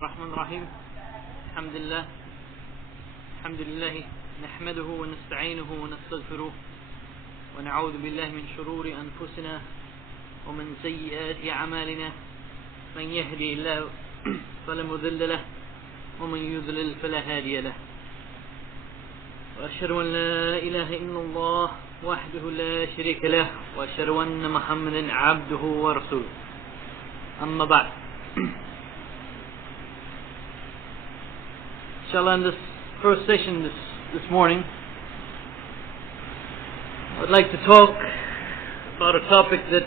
الرحمن الرحيم. الحمد لله نحمده ونستعينه ونستغفره ونعوذ بالله من شرور أنفسنا ومن سيئات أعمالنا. من يهدي الله فلا مضل له ومن يضلل فلا هادي له. وأشهد أن لا إله إلا الله وحده لا شريك له وأشهد أن محمدا عبده ورسوله. أما بعد. Inshallah, in this first session this morning, I would like to talk about a topic that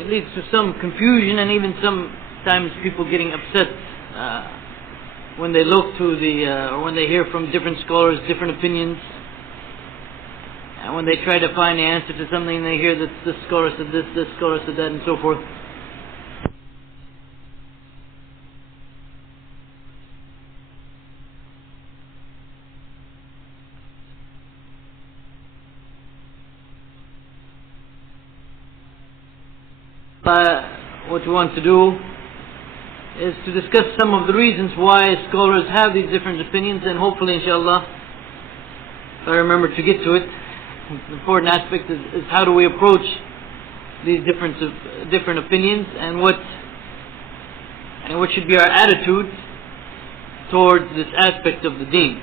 it leads to some confusion and even sometimes people getting upset when they look to or when they hear from different scholars, different opinions, and when they try to find the answer to something, they hear that this scholar said this scholar said that, and so forth. What we want to do is to discuss some of the reasons why scholars have these different opinions, and hopefully, inshallah, if I remember to get to it, the important aspect is how do we approach these different opinions, and what should be our attitude towards this aspect of the deen.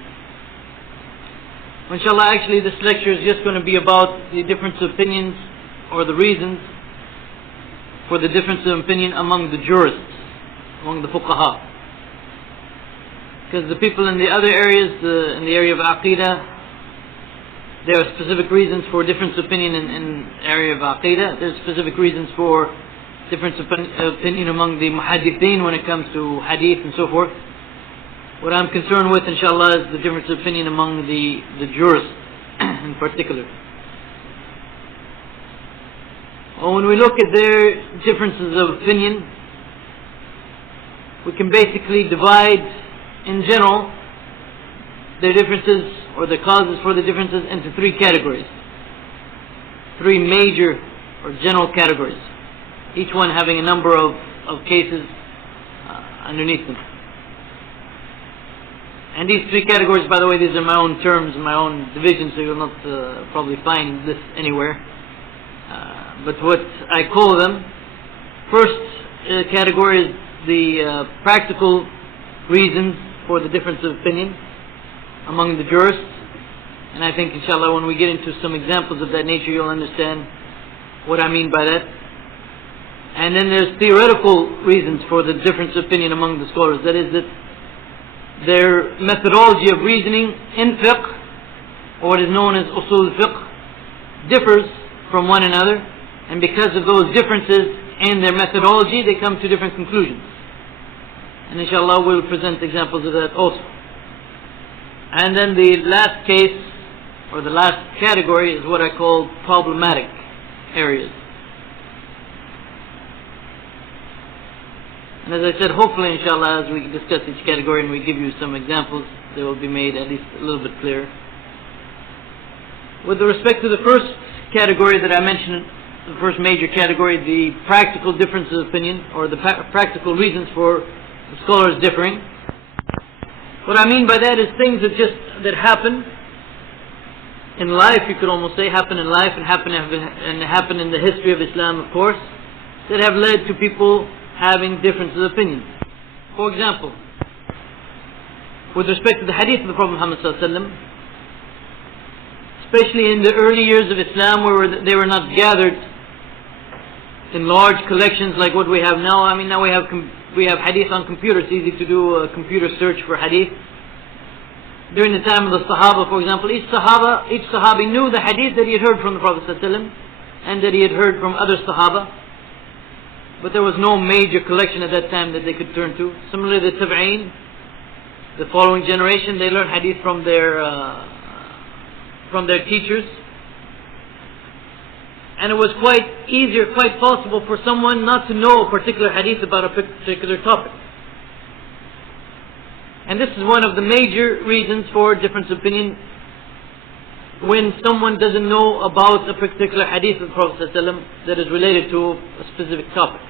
Inshallah, actually this lecture is just going to be about the difference of opinions, or the reasons for the difference of opinion among the jurists, among the fuqaha. Because the people in the other areas, in the area of aqidah, there are specific reasons for difference of opinion in the area of aqidah. There are specific reasons for difference of opinion among the muhaddithin when it comes to hadith and so forth. What I'm concerned with, inshallah, is the difference of opinion among the jurists in particular. Well, when we look at their differences of opinion, we can basically divide, in general, their differences or the causes for the differences into three categories. Three major or general categories, each one having a number of cases underneath them. And these three categories, by the way, these are my own terms, my own divisions, so you will not probably find this anywhere. But what I call them, first category is the practical reasons for the difference of opinion among the jurists. And I think, inshallah, when we get into some examples of that nature, you'll understand what I mean by that. And then there's theoretical reasons for the difference of opinion among the scholars. That is, that their methodology of reasoning in fiqh, or what is known as usul fiqh, differs from one another. And because of those differences in their methodology, they come to different conclusions. And inshallah, we'll present examples of that also. And then the last case, or the last category, is what I call problematic areas. And as I said, hopefully, inshallah, as we discuss each category and we give you some examples, they will be made at least a little bit clearer. With respect to the first category that I mentioned, the first major category, the practical difference of opinion, or the practical reasons for the scholars differing. What I mean by that is things that happen in life, you could almost say, happen in life and happen in the history of Islam, of course, that have led to people having differences of opinion. For example, with respect to the hadith of the Prophet Muhammad ﷺ, especially in the early years of Islam, where they were not gathered in large collections like what we have now. I mean, now we have hadith on computers. It's easy to do a computer search for hadith. During the time of the Sahaba, for example, each Sahabi knew the hadith that he had heard from the Prophet ﷺ and that he had heard from other Sahaba. But there was no major collection at that time that they could turn to. Similarly, the Tabi'een, the following generation, they learned hadith from their teachers. And it was quite possible for someone not to know a particular hadith about a particular topic. And this is one of the major reasons for difference of opinion, when someone doesn't know about a particular hadith of the Prophet ﷺ that is related to a specific topic.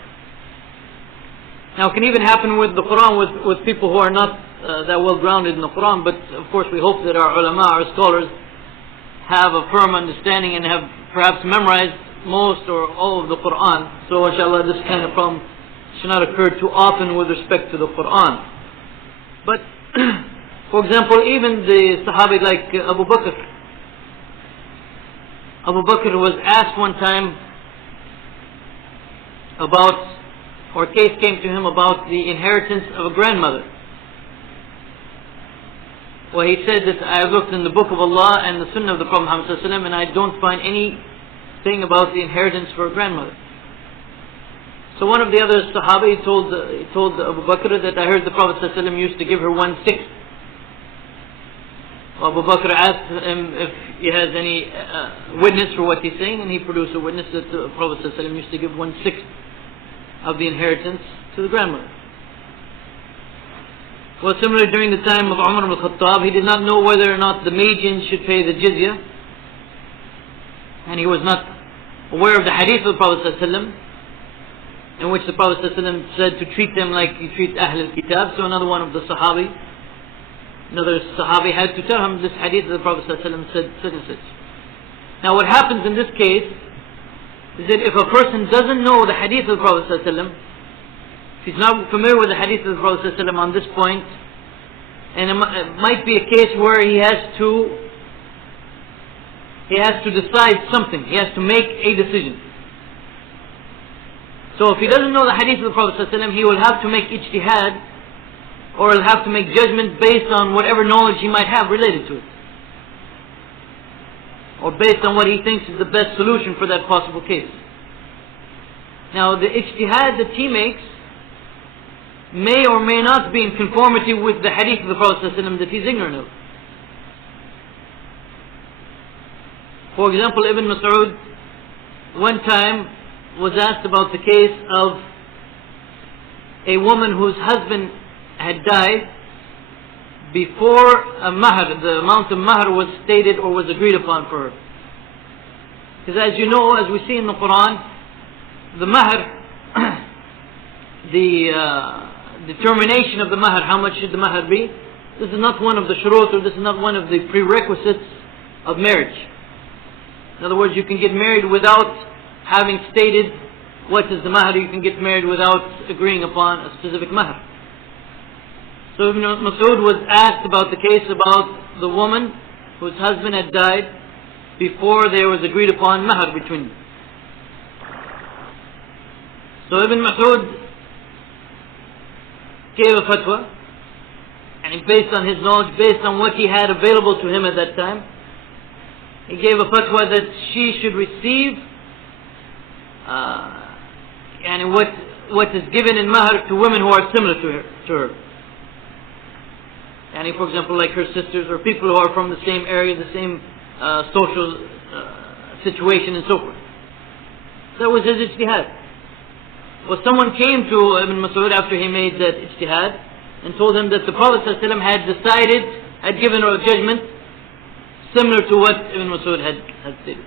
Now it can even happen with the Qur'an with people who are not that well grounded in the Qur'an, but of course we hope that our ulama, our scholars, have a firm understanding and have perhaps memorized most or all of the Qur'an. So inshallah this kind of problem should not occur too often with respect to the Qur'an. But for example, even the Sahabi like Abu Bakr. Abu Bakr was asked one time about, or a case came to him about the inheritance of a grandmother. Well, he said that I looked in the book of Allah and the Sunnah of the Prophet Muhammad ﷺ, and I don't find anything about the inheritance for a grandmother. So one of the other Sahabi told Abu Bakr that I heard the Prophet ﷺ used to give her 1/6. Abu Bakr asked him if he has any witness for what he's saying, and he produced a witness that the Prophet ﷺ used to give 1/6 of the inheritance to the grandmother. Well, similarly, during the time of Umar ibn al-Khattab, he did not know whether or not the Magians should pay the jizya, and he was not aware of the hadith of the Prophet ﷺ, in which the Prophet ﷺ said to treat them like you treat Ahl al-Kitab. So another Sahabi had to tell him this hadith of the Prophet ﷺ said such and such. Now what happens in this case is that if a person doesn't know the hadith of the Prophet ﷺ, if he's not familiar with the hadith of the Prophet ﷺ on this point, and it might be a case where he has to decide something, he has to make a decision. So if he doesn't know the hadith of the Prophet ﷺ, he will have to make ijtihad, or he'll have to make judgment based on whatever knowledge he might have related to it, or based on what he thinks is the best solution for that possible case. Now the ijtihad that he makes may or may not be in conformity with the hadith of the Prophet ﷺ that he's ignorant of. For example, Ibn Mas'ud one time was asked about the case of a woman whose husband had died before a mahr, the amount of mahr was stated or was agreed upon for her. Because as you know, as we see in the Qur'an, the mahr, the determination of the mahr, how much should the mahr be, this is not one of the shurut, or this is not one of the prerequisites of marriage. In other words, you can get married without having stated what is the mahr. You can get married without agreeing upon a specific mahr. So Ibn Mas'ud was asked about the case about the woman whose husband had died before there was agreed upon mahr between them. So Ibn Mas'ud gave a fatwa, and based on his knowledge, based on what he had available to him at that time, he gave a fatwa that she should receive and what is given in mahr to women who are similar to her. And for example, like her sisters or people who are from the same area, the same social situation and so forth. That was his ijtihad. Well, someone came to Ibn Mas'ud after he made that ijtihad and told him that the Prophet ﷺ had decided, had given a judgment similar to what Ibn Mas'ud had stated.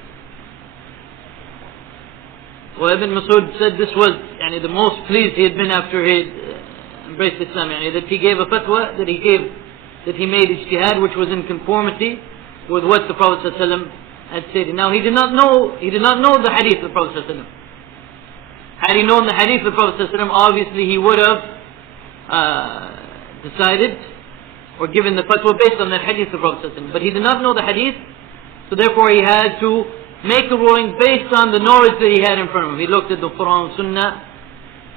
Well, Ibn Mas'ud said this was the most pleased he had been after he embraced Islam, that he gave a fatwa, that he made ijtihad which was in conformity with what the Prophet ﷺ had stated. Now he did not know the hadith of the Prophet ﷺ. Had he known the hadith of the Prophet ﷺ, obviously he would have decided or given the fatwa based on that hadith of the Prophet ﷺ. But he did not know the hadith, so therefore he had to make a ruling based on the knowledge that he had in front of him. He looked at the Qur'an, Sunnah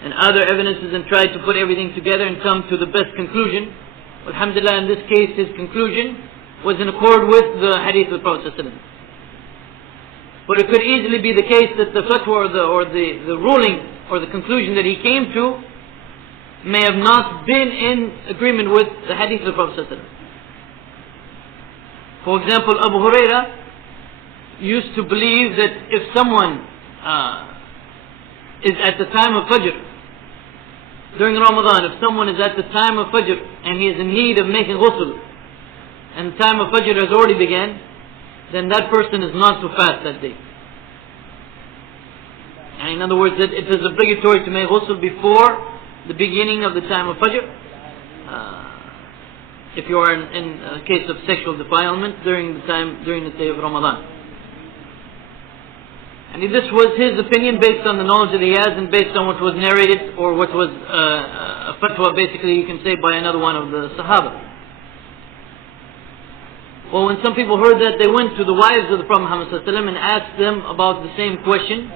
and other evidences and tried to put everything together and come to the best conclusion. Alhamdulillah, in this case his conclusion was in accord with the hadith of the Prophet ﷺ. But it could easily be the case that the fatwa or the ruling or the conclusion that he came to may have not been in agreement with the hadith of the Prophet ﷺ. For example, Abu Huraira used to believe that if someone is at the time of Fajr, during Ramadan, if someone is at the time of Fajr and he is in need of making ghusl, and the time of Fajr has already begun, then that person is not to fast that day. And in other words, that it is obligatory to make ghusl before the beginning of the time of Fajr, if you are in a case of sexual defilement during the day of Ramadan. And this was his opinion based on the knowledge that he has and based on what was narrated, or what was a fatwa, basically you can say, by another one of the Sahaba. Well, when some people heard that, they went to the wives of the Prophet Muhammad ﷺ and asked them about the same question.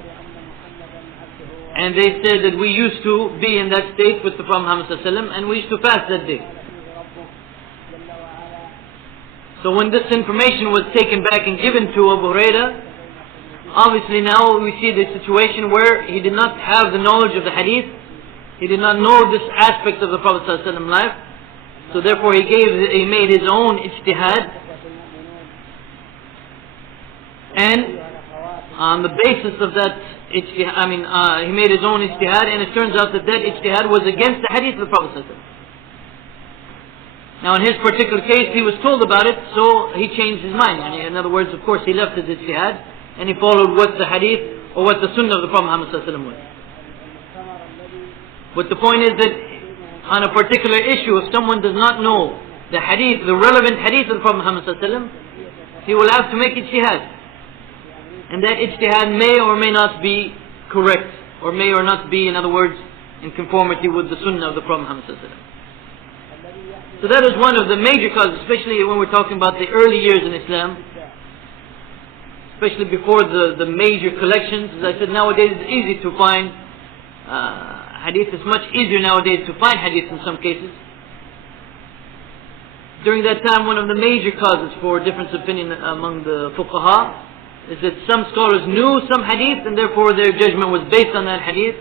And they said that we used to be in that state with the Prophet Muhammad ﷺ, and we used to fast that day. So when this information was taken back and given to Abu Hurairah, obviously now we see the situation where he did not have the knowledge of the hadith. He did not know this aspect of the Prophet ﷺ life. So therefore he made his own ijtihad. And on the basis of that ijtihad, he made his own ijtihad, and it turns out that ijtihad was against the hadith of the Prophet ﷺ. Now in his particular case, he was told about it, so he changed his mind. And in other words, of course, he left his ijtihad, and he followed what the hadith or what the sunnah of the Prophet Muhammad ﷺ was. But the point is that on a particular issue, if someone does not know the hadith, the relevant hadith of the Prophet Muhammad ﷺ, he will have to make ijtihad. And that ijtihad may or may not be correct, or may or not be, in other words, in conformity with the sunnah of the Prophet Muhammad ﷺ. So that is one of the major causes, especially when we're talking about the early years in Islam, especially before the major collections. As I said, nowadays it's easy to find hadith. It's much easier nowadays to find hadith in some cases. During that time, one of the major causes for difference of opinion among the fuqaha is that some scholars knew some hadith, and therefore their judgment was based on that hadith,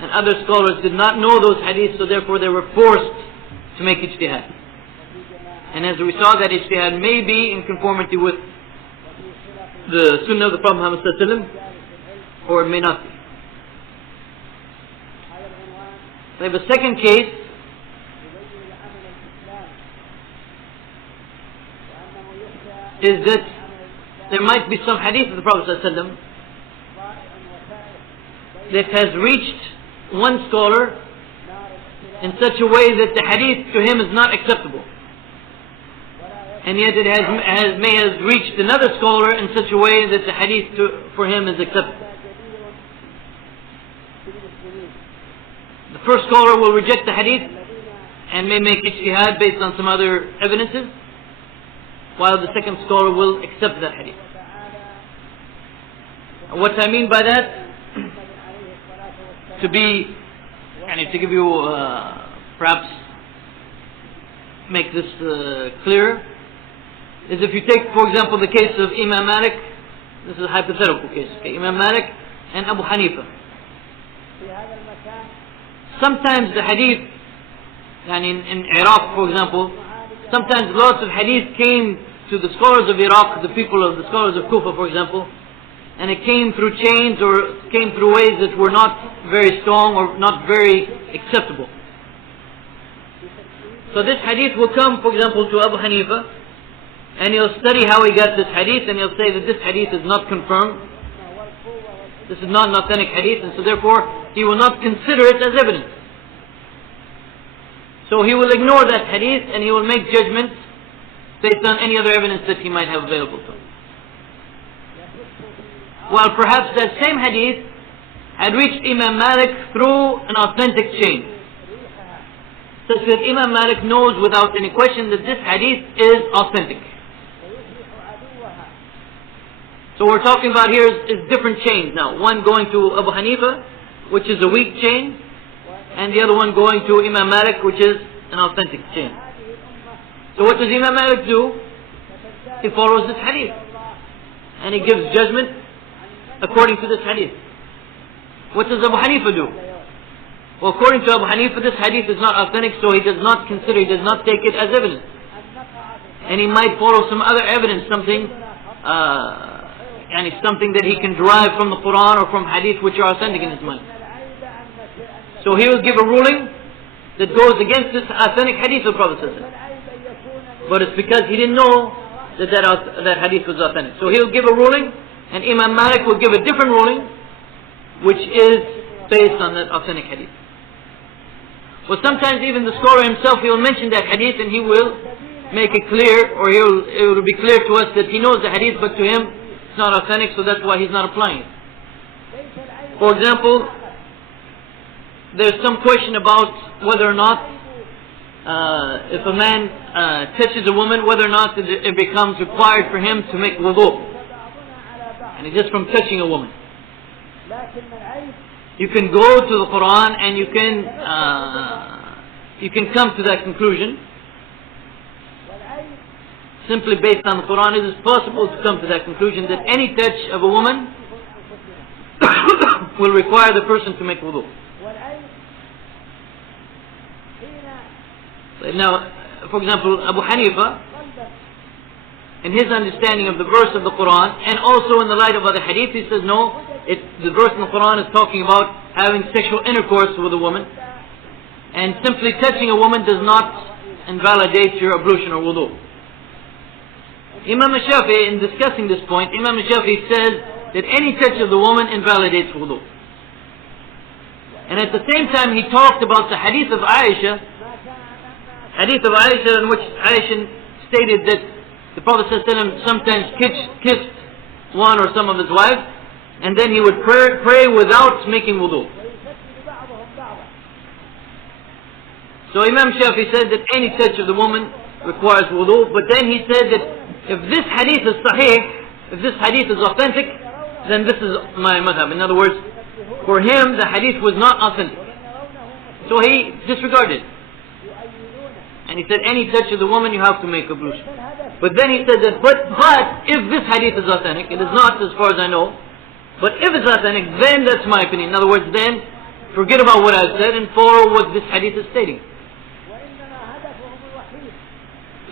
and other scholars did not know those hadiths, so therefore they were forced to make ijtihad. And as we saw, that ijtihad may be in conformity with the sunnah of the Prophet Muhammad ﷺ, or it may not be. So the second case is that there might be some hadith of the Prophet ﷺ that has reached one scholar in such a way that the hadith to him is not acceptable, and yet it may have reached another scholar in such a way that the hadith for him is acceptable. The first scholar will reject the hadith and may make ijtihad based on some other evidences, while the second scholar will accept that hadith. What I mean by that, to give you perhaps make this clearer, is if you take, for example, the case of Imam Malik. This is a hypothetical case. Okay? Imam Malik and Abu Hanifa. Sometimes the hadith, in Iraq, for example, sometimes lots of hadith came to the scholars of Iraq, the scholars of Kufa, for example, and it came through chains or came through ways that were not very strong or not very acceptable. So this hadith will come, for example, to Abu Hanifa, and he'll study how he got this hadith, and he'll say that this hadith is not confirmed. This is not an authentic hadith, and so therefore he will not consider it as evidence. So he will ignore that hadith, and he will make judgments based on any other evidence that he might have available to him. While perhaps that same hadith had reached Imam Malik through an authentic chain, such that Imam Malik knows without any question that this hadith is authentic. So we're talking about here is different chains now. One going to Abu Hanifa, which is a weak chain, and the other one going to Imam Malik, which is an authentic chain. So what does Imam Malik do? He follows this hadith, and he gives judgment according to this hadith. What does Abu Hanifa do? Well, according to Abu Hanifa, this hadith is not authentic, so he does not take it as evidence. And he might follow some other evidence, something that he can derive from the Qur'an or from hadith which are authentic in his mind. So he will give a ruling that goes against this authentic hadith of the Prophet ﷺ. But it's because he didn't know that hadith was authentic. So he'll give a ruling, and Imam Malik will give a different ruling, which is based on that authentic hadith. Well, sometimes even the scholar himself, he will mention that hadith and he will make it clear, or it will be clear to us that he knows the hadith, but to him it's not authentic, so that's why he's not applying it. For example, there's some question about whether or not if a man touches a woman, whether or not it becomes required for him to make wudu. And it's just from touching a woman. You can go to the Qur'an and you can come to that conclusion. Simply based on the Qur'an, it is possible to come to that conclusion that any touch of a woman will require the person to make wudu. Now, for example, Abu Hanifa, in his understanding of the verse of the Qur'an, and also in the light of other hadith, he says no, the verse in the Qur'an is talking about having sexual intercourse with a woman, and simply touching a woman does not invalidate your ablution or wudu. Imam al-Shafi'i, in discussing this point, Imam al-Shafi'i says that any touch of the woman invalidates wudu. And at the same time, he talked about the hadith of Aisha, in which Aisha stated that the Prophet ﷺ sometimes kissed one or some of his wives, and then he would pray without making wudu. So Imam Shafi said that any touch of the woman requires wudu, but then he said that if this hadith is sahih, if this hadith is authentic, then this is my madhab. In other words, for him the hadith was not authentic, so he disregarded it. And he said any touch of the woman you have to make ablution. But then he said that but if this hadith is authentic, it is not as far as I know, but if it's authentic, then that's my opinion. In other words, then forget about what I've said and follow what this hadith is stating.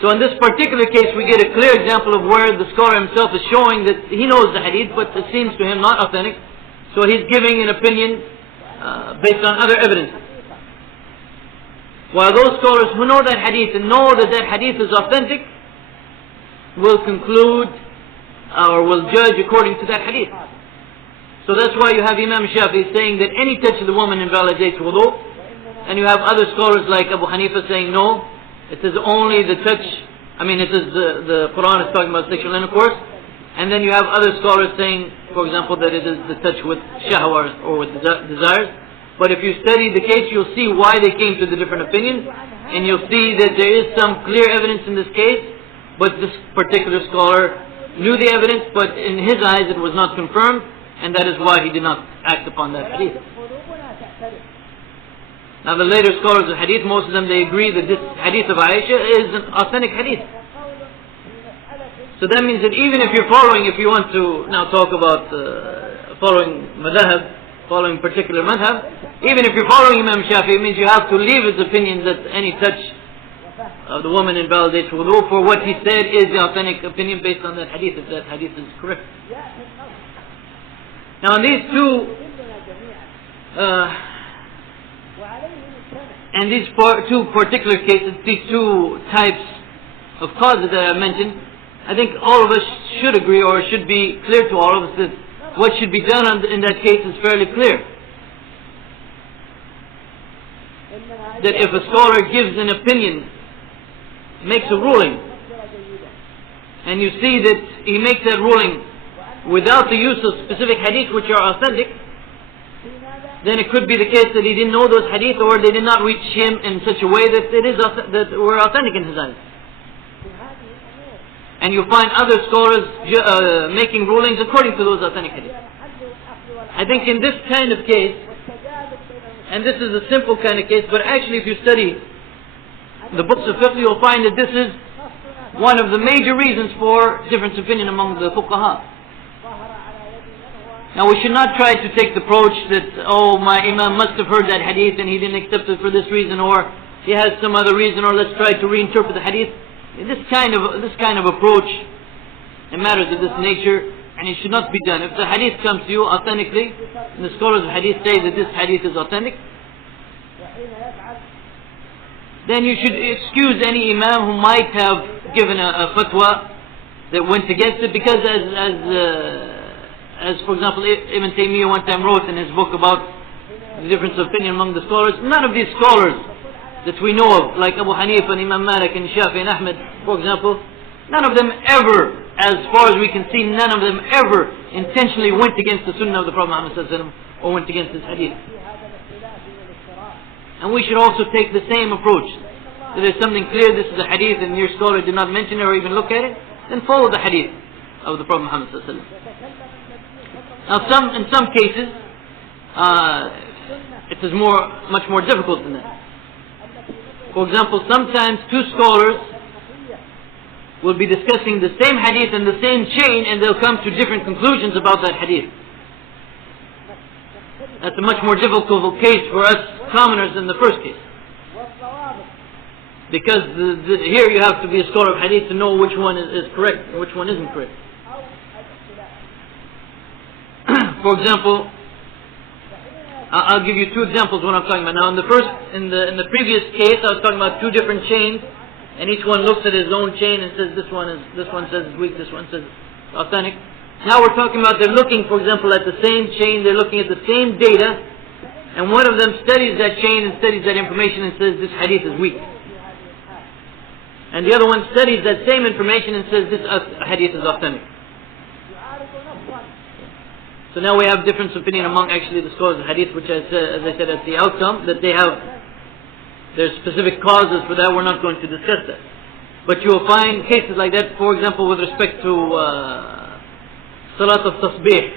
So in this particular case, we get a clear example of where the scholar himself is showing that he knows the hadith, but it seems to him not authentic. So he's giving an opinion based on other evidence. While those scholars who know that hadith and know that that hadith is authentic will conclude or will judge according to that hadith. So that's why you have Imam Shafi saying that any touch of the woman invalidates wudu, and you have other scholars like Abu Hanifa saying no, it is only the touch, it is the Qur'an is talking about sexual intercourse, and then you have other scholars saying, for example, that it is the touch with shahwat or with desires. But if you study the case, you'll see why they came to the different opinions, and you'll see that there is some clear evidence in this case, but this particular scholar knew the evidence, but in his eyes it was not confirmed, and that is why he did not act upon that hadith. Now the later scholars of hadith, most of them, they agree that this hadith of Aisha is an authentic hadith. So that means that even if you're following, if you want to now talk about following madhab, following particular madhab, even if you're following Imam Shafi, it means you have to leave his opinion that any touch of the woman invalidates wudu, for what he said is the authentic opinion based on that hadith, if that hadith is correct. Now in these two two particular cases, these two types of causes that I mentioned, I think all of us should agree, or it should be clear to all of us, that what should be done in that case is fairly clear. That if a scholar gives an opinion, makes a ruling, and you see that he makes that ruling without the use of specific hadith which are authentic, then it could be the case that he didn't know those hadith, or they did not reach him in such a way that that were authentic in his eyes. And you find other scholars making rulings according to those authentic hadith. I think in this kind of case, and this is a simple kind of case, but actually if you study the books of fiqh, you'll find that this is one of the major reasons for difference of opinion among the fuqaha. Now we should not try to take the approach that, oh, my imam must have heard that hadith and he didn't accept it for this reason, or he has some other reason, or let's try to reinterpret the hadith. This kind of approach in matters of this nature, and it should not be done. If the hadith comes to you authentically, and the scholars of hadith say that this hadith is authentic, then you should excuse any imam who might have given a fatwa that went against it, because as for example Ibn Taymiyyah one time wrote in his book about the difference of opinion among the scholars, none of these scholars that we know of, like Abu Hanifa and Imam Malik and Shafi and Ahmed, for example, none of them ever, as far as we can see, none of them ever intentionally went against the Sunnah of the Prophet Muhammad ﷺ or went against his hadith. And we should also take the same approach. If there's something clear, this is a hadith, and your scholar did not mention it or even look at it, then follow the hadith of the Prophet Muhammad ﷺ. Now, in some cases, it is much more difficult than that. For example, sometimes two scholars will be discussing the same hadith and the same chain, and they'll come to different conclusions about that hadith. That's a much more difficult case for us commoners than the first case. Because here you have to be a scholar of hadith to know which one is correct and which one isn't correct. For example, I'll give you two examples of what I'm talking about. Now, in the previous case, I was talking about two different chains, and each one looks at his own chain and says this one says it's weak, this one says it's authentic. Now we're talking about they're looking, for example, at the same chain, they're looking at the same data, and one of them studies that chain and studies that information and says this hadith is weak. And the other one studies that same information and says this hadith is authentic. So now we have difference of opinion among actually the scholars of hadith, which as I said, that's the outcome, that they have there's specific causes for that. We're not going to discuss that. But you will find cases like that, for example, with respect to Salat al-Tasbih.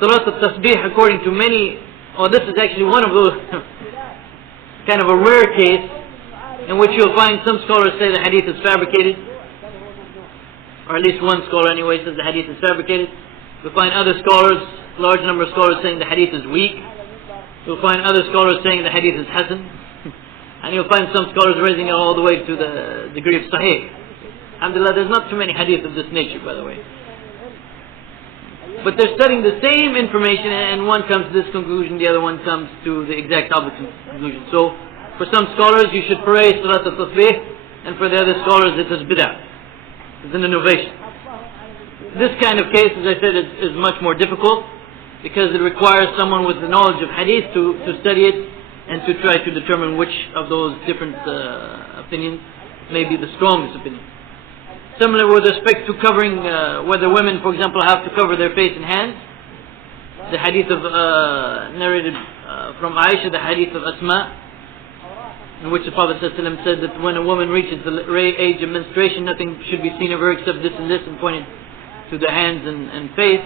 Salat al-Tasbih, according to many, this is actually one of those kind of a rare case in which you'll find some scholars say the hadith is fabricated, or at least one scholar anyway says the hadith is fabricated. You'll find other scholars, large number of scholars saying the hadith is weak. You'll find other scholars saying the hadith is hasan. And you'll find some scholars raising it all the way to the degree of sahih. Alhamdulillah, there's not too many hadith of this nature, by the way. But they're studying the same information, and one comes to this conclusion, the other one comes to the exact opposite conclusion. So, for some scholars, you should pray Salat al-Tasbih, and for the other scholars, it is bid'ah. It's an innovation. This kind of case, as I said, is much more difficult, because it requires someone with the knowledge of hadith to study it and to try to determine which of those different opinions may be the strongest opinion. Similar with respect to covering, whether women, for example, have to cover their face and hands. The hadith of narrated from Aisha, the hadith of Asma, in which the Prophet ﷺ said that when a woman reaches the age of menstruation, nothing should be seen of her except this and this, and pointed to the hands and face.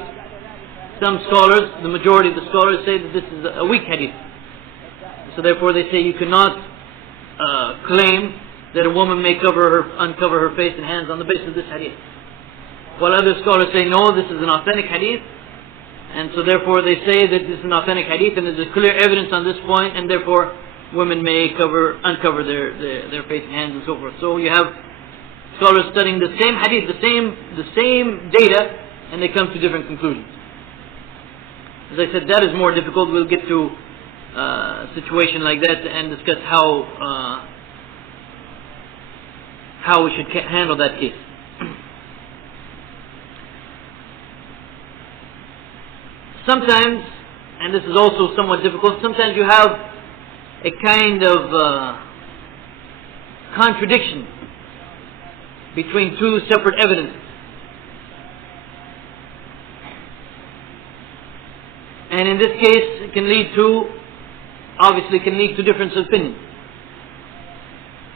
Some scholars, the majority of the scholars, say that this is a weak hadith. So therefore they say you cannot claim that a woman may uncover her face and hands on the basis of this hadith. While other scholars say no, this is an authentic hadith, and so therefore they say that this is an authentic hadith and there's a clear evidence on this point, and therefore women may uncover their face and hands and so forth. So you have scholars studying the same hadith, the same data, and they come to different conclusions. As I said, that is more difficult. We'll get to a situation like that and discuss how we should handle that case. Sometimes, and this is also somewhat difficult, sometimes you have a kind of contradiction between two separate evidences. And in this case, it can lead to difference of opinion.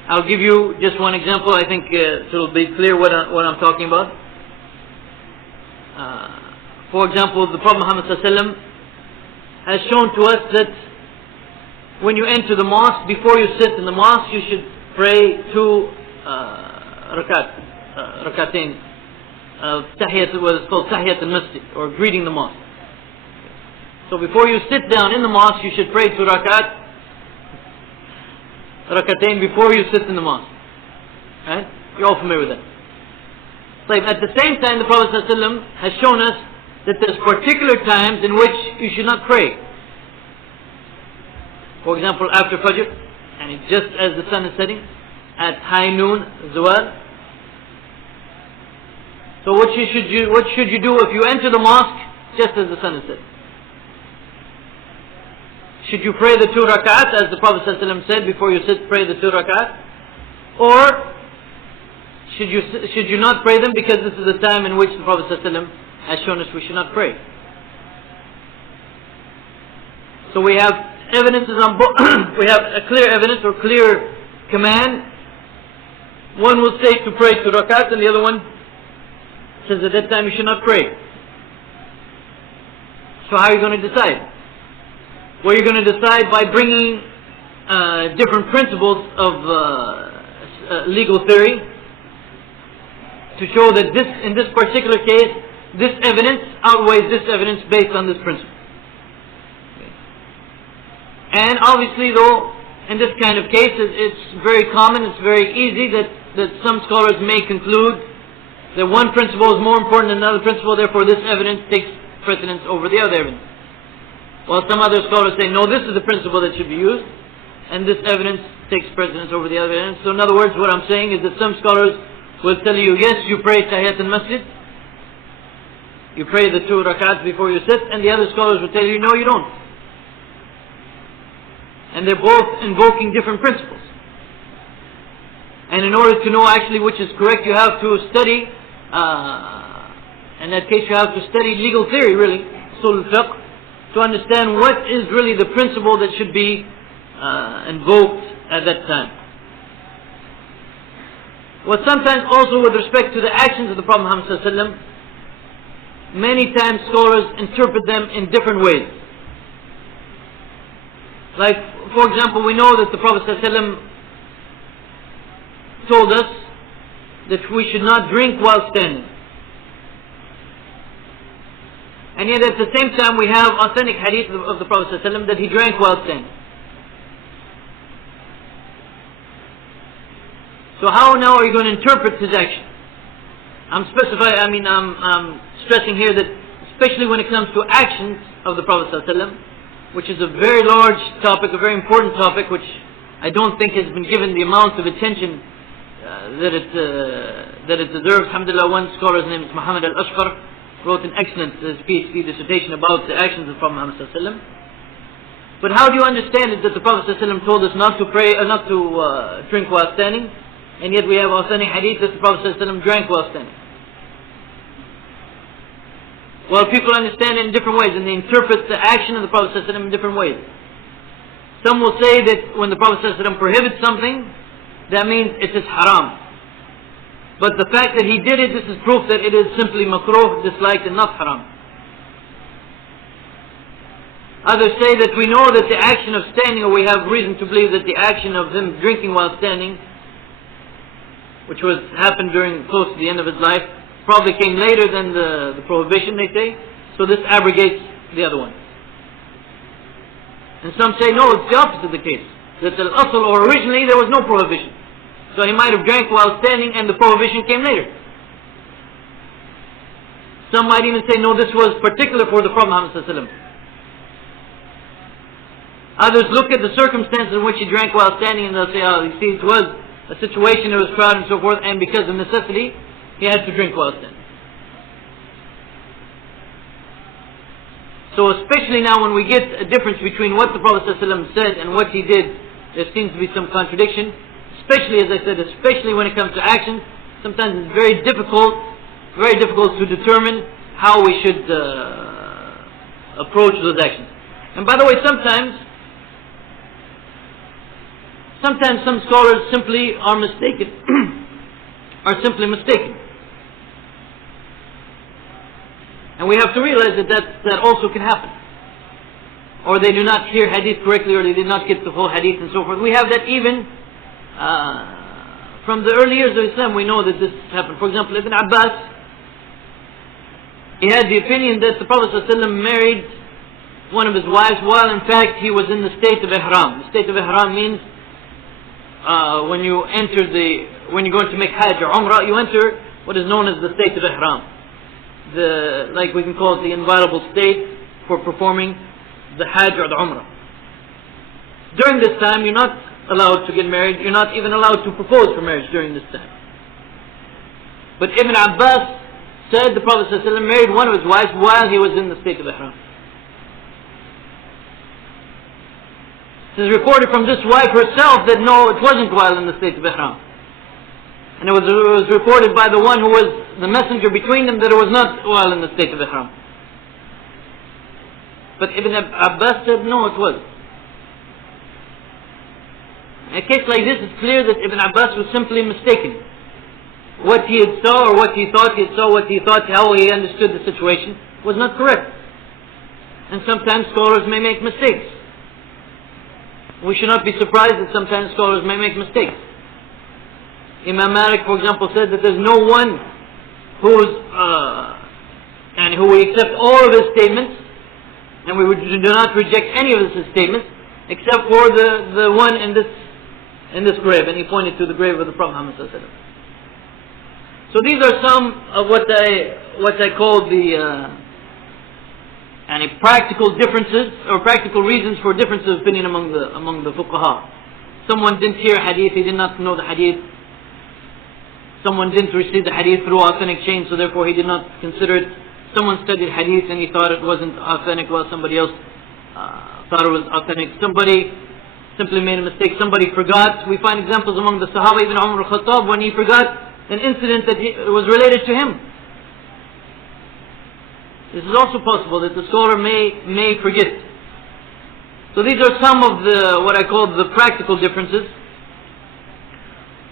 I'll give you just one example. I think so it'll be clear what I'm talking about. For example, the Prophet Muhammad ﷺ has shown to us that when you enter the mosque, before you sit in the mosque, you should pray two rakatain of tahiyat, what is called tahiyat al-masjid, or greeting the mosque. So before you sit down in the mosque, you should pray two rakatain before you sit in the mosque. Right? You're all familiar with that. So at the same time, the Prophet ﷺ has shown us that there's particular times in which you should not pray. For example, after Fajr, and just as the sun is setting, at high noon, Zawal. So what should you do if you enter the mosque just as the sun is setting? should you pray the 2 rak'at as the Prophet ﷺ said, before you sit, pray the 2 rak'at? Or should you not pray them because this is the time in which the Prophet ﷺ has shown us we should not pray? So we have evidences on both. We have a clear evidence or clear command. One will say to pray 2 rak'at, and the other one says at that time you should not pray. So how are you going to decide? Well, you're going to decide by bringing different principles of legal theory to show that in this particular case, this evidence outweighs this evidence based on this principle. And obviously, though, in this kind of case, it's very common, it's very easy that some scholars may conclude that one principle is more important than another principle, therefore this evidence takes precedence over the other evidence. While some other scholars say, no, this is the principle that should be used, and this evidence takes precedence over the other evidence. So in other words, what I'm saying is that some scholars will tell you, yes, you pray Tahiyat al-Masjid, you pray the 2 rak'ats before you sit, and the other scholars will tell you, no, you don't. And they're both invoking different principles. And in order to know actually which is correct, you have to study, in that case you have to study legal theory really, usul al-fiqh, to understand what is really the principle that should be invoked at that time. Well, sometimes also with respect to the actions of the Prophet Muhammad ﷺ, many times scholars interpret them in different ways. Like, for example, we know that the Prophet ﷺ told us that we should not drink while standing. And yet at the same time we have authentic hadith of the Prophet ﷺ that he drank while standing. So how now are you going to interpret his action? I'm stressing here that especially when it comes to actions of the Prophet ﷺ, which is a very large topic, a very important topic, which I don't think has been given the amount of attention that it deserves. Alhamdulillah, one scholar's name is Muhammad al-Ashqar, wrote an excellent PhD dissertation about the actions of the Prophet Muhammad ﷺ. But how do you understand it that the Prophet ﷺ told us not to pray, not to drink while standing, and yet we have authentic hadith that the Prophet ﷺ drank while standing? Well, people understand it in different ways, and they interpret the action of the Prophet ﷺ in different ways. Some will say that when the Prophet ﷺ prohibits something, that means it is haram. But the fact that he did it, this is proof that it is simply makruh, disliked, and not haram. Others say that we know that the action of standing, or we have reason to believe that the action of him drinking while standing, which happened during close to the end of his life, probably came later than the prohibition, they say. So this abrogates the other one. And some say, no, it's the opposite of the case. That al-asl, or originally, there was no prohibition. So he might have drank while standing and the prohibition came later. Some might even say, no, this was particular for the Prophet Muhammad ﷺ. Others look at the circumstances in which he drank while standing and they'll say, oh, you see, it was a situation, it was crowded and so forth, and because of necessity, he had to drink while standing. So especially now when we get a difference between what the Prophet ﷺ said and what he did, there seems to be some contradiction. Especially, as I said, especially when it comes to actions, sometimes it's very difficult to determine how we should approach those actions. And by the way, sometimes some scholars simply are mistaken, are simply mistaken. And we have to realize that also can happen. Or they do not hear hadith correctly, or they did not get the whole hadith and so forth. We have that even from the early years of Islam. We know that this happened. For example, Ibn Abbas, he had the opinion that the Prophet ﷺ married one of his wives while in fact he was in the state of ihram. The state of ihram means when you're going to make hajj or umrah, you enter what is known as the state of ihram. Like we can call it the inviolable state for performing the hajj or the umrah. During this time, you're not allowed to get married. You're not even allowed to propose for marriage during this time. But Ibn Abbas said the Prophet ﷺ married one of his wives while he was in the state of ihram. It is reported from this wife herself that no, it wasn't while in the state of ihram. And it was reported by the one who was the messenger between them that it was not while in the state of ihram. But Ibn Abbas said no, it was. In a case like this, it's clear that Ibn Abbas was simply mistaken. What he had saw, or what he thought he saw, what he thought, how he understood the situation, was not correct. And sometimes scholars may make mistakes. We should not be surprised that sometimes scholars may make mistakes. Imam Malik, for example, said that there's no one who we accept all of his statements, and we do not reject any of his statements, except for the one in this grave. And he pointed to the grave of the Prophet Muhammad sallallahu alaihi wasallam. So these are some of what I call the practical differences, or practical reasons for differences of opinion among the fuqaha. Someone didn't hear hadith, he did not know the hadith. Someone didn't receive the hadith through authentic chain, so therefore he did not consider it. Someone studied hadith and he thought it wasn't authentic, while somebody else thought it was authentic. Somebody simply made a mistake. Somebody forgot. We find examples among the Sahaba, even Umar al-Khattab, when he forgot an incident that was related to him. This is also possible that the scholar may forget. So these are some of what I call the practical differences.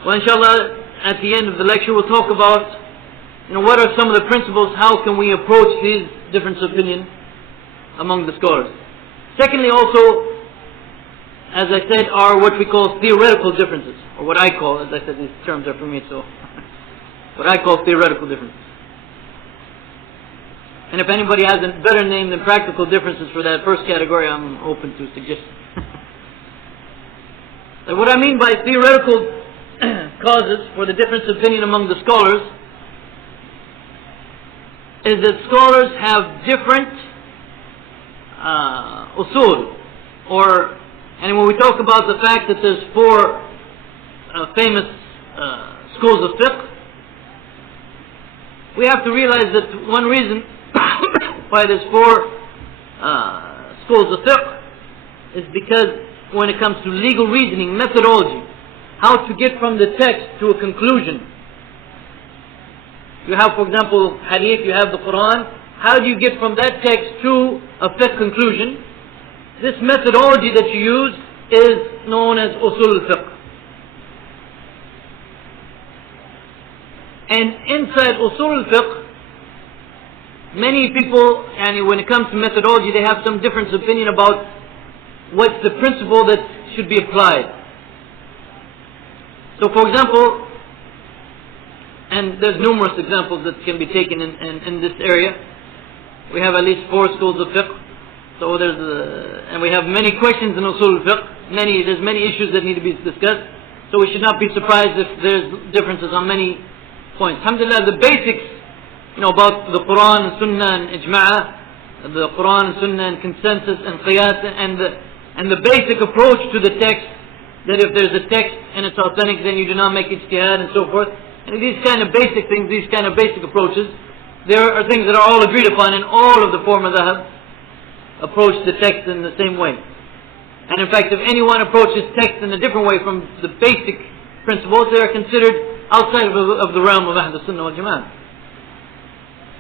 Well, inshallah, at the end of the lecture, we'll talk about what are some of the principles, how can we approach these differences of opinion among the scholars. Secondly, also, as I said, are what we call theoretical differences, or what I call, as I said, these terms are for me, so what I call theoretical differences. And if anybody has a better name than practical differences for that first category, I'm open to suggestions. So what I mean by theoretical causes for the difference of opinion among the scholars is that scholars have different usul, and when we talk about the fact that there's four famous schools of fiqh, we have to realize that one reason why there's four schools of fiqh is because when it comes to legal reasoning, methodology, how to get from the text to a conclusion. You have, for example, hadith, you have the Qur'an. How do you get from that text to a fiqh conclusion? This methodology that you use is known as usul al-fiqh. And inside usul al-fiqh, many people, and when it comes to methodology, they have some different opinion about what's the principle that should be applied. So, for example, and there's numerous examples that can be taken in this area. We have at least four schools of fiqh. So and we have many questions in usul al-fiqh. There's many issues that need to be discussed. So we should not be surprised if there's differences on many points. Alhamdulillah, the basics, about the Qur'an and Sunnah and Ijma'ah, the Qur'an and Sunnah and consensus and qiyas and the basic approach to the text, that if there's a text and it's authentic, then you do not make ijtihad and so forth. And these kind of basic things, these kind of basic approaches, there are things that are all agreed upon, and all of the four madhab approach the text in the same way. And in fact, if anyone approaches text in a different way from the basic principles, they are considered outside of the realm of Ahl Sunnah wal Jamā'ah.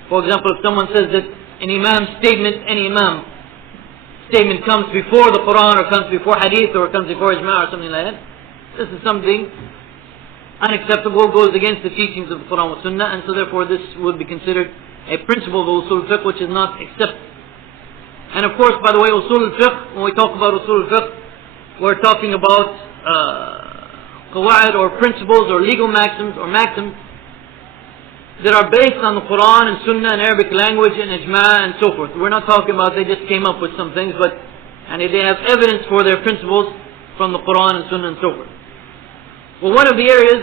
For example, if someone says that an imam's statement, any imam statement comes before the Qur'an, or comes before hadith, or comes before ijma', or something like that, this is something unacceptable, goes against the teachings of the Qur'an and Sunnah, and so therefore this would be considered a principle of usul al-fiqh which is not accepted. And of course, by the way, usul al-fiqh, when we talk about usul al-fiqh, we're talking about qawa'id, or principles, or legal maxims, that are based on the Qur'an and Sunnah and Arabic language and ijma' and so forth. We're not talking about they just came up with some things, but they have evidence for their principles from the Qur'an and Sunnah and so forth. Well, one of the areas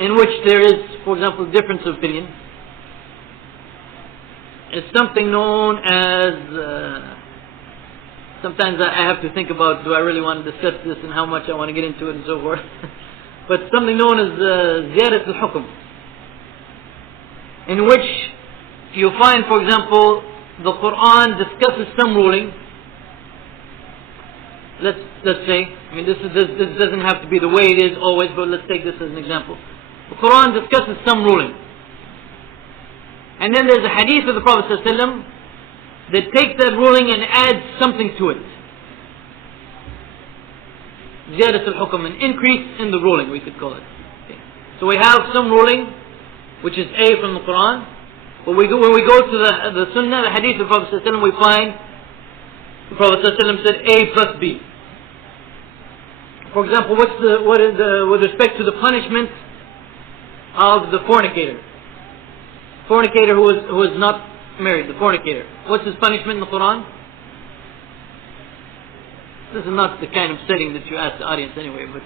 in which there is, for example, difference of opinion is something known as, sometimes I have to think about, do I really want to discuss this and how much I want to get into it and so forth. But something known as ziyadat al-hukm, in which you find, for example, the Qur'an discusses some ruling, let's say, I mean, this doesn't have to be the way it is always, but let's take this as an example. The Qur'an discusses some ruling, and then there's a hadith of the Prophet ﷺ that takes that ruling and adds something to it. Ziyadat al-hukm, an increase in the ruling, we could call it. Okay. So we have some ruling, which is A from the Qur'an, but when we go to the Sunnah, the hadith of the Prophet ﷺ, we find the Prophet ﷺ said A plus B. For example, with respect to the punishment of the fornicator who is not married, the fornicator. What's his punishment in the Quran? This is not the kind of setting that you ask the audience anyway, but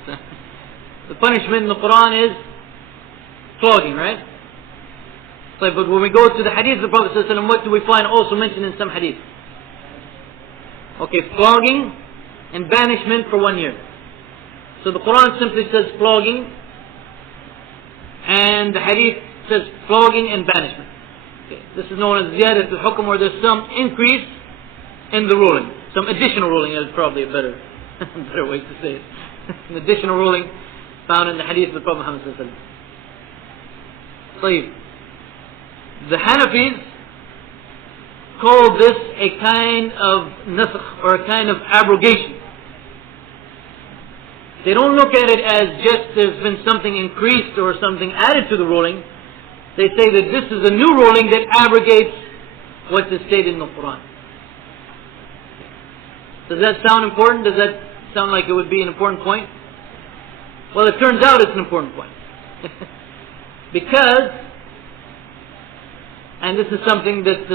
the punishment in the Quran is flogging, right? So, but when we go to the hadith of the Prophet ﷺ, what do we find also mentioned in some hadith? Okay, flogging and banishment for 1 year. So the Quran simply says flogging, and the hadith says flogging and banishment. Okay. This is known as ziyadat al-hukm, where there's some increase in the ruling. Some additional ruling is probably a better way to say it. An additional ruling found in the hadith of the Prophet Muhammad sallallahu alaihi wasallam. The Hanafis call this a kind of nasakh, or a kind of abrogation. They don't look at it as just there's been something increased or something added to the ruling. They say that this is a new ruling that abrogates what is stated in the Quran. Does that sound important? Does that sound like it would be an important point? Well, it turns out it's an important point. Because, and this is something that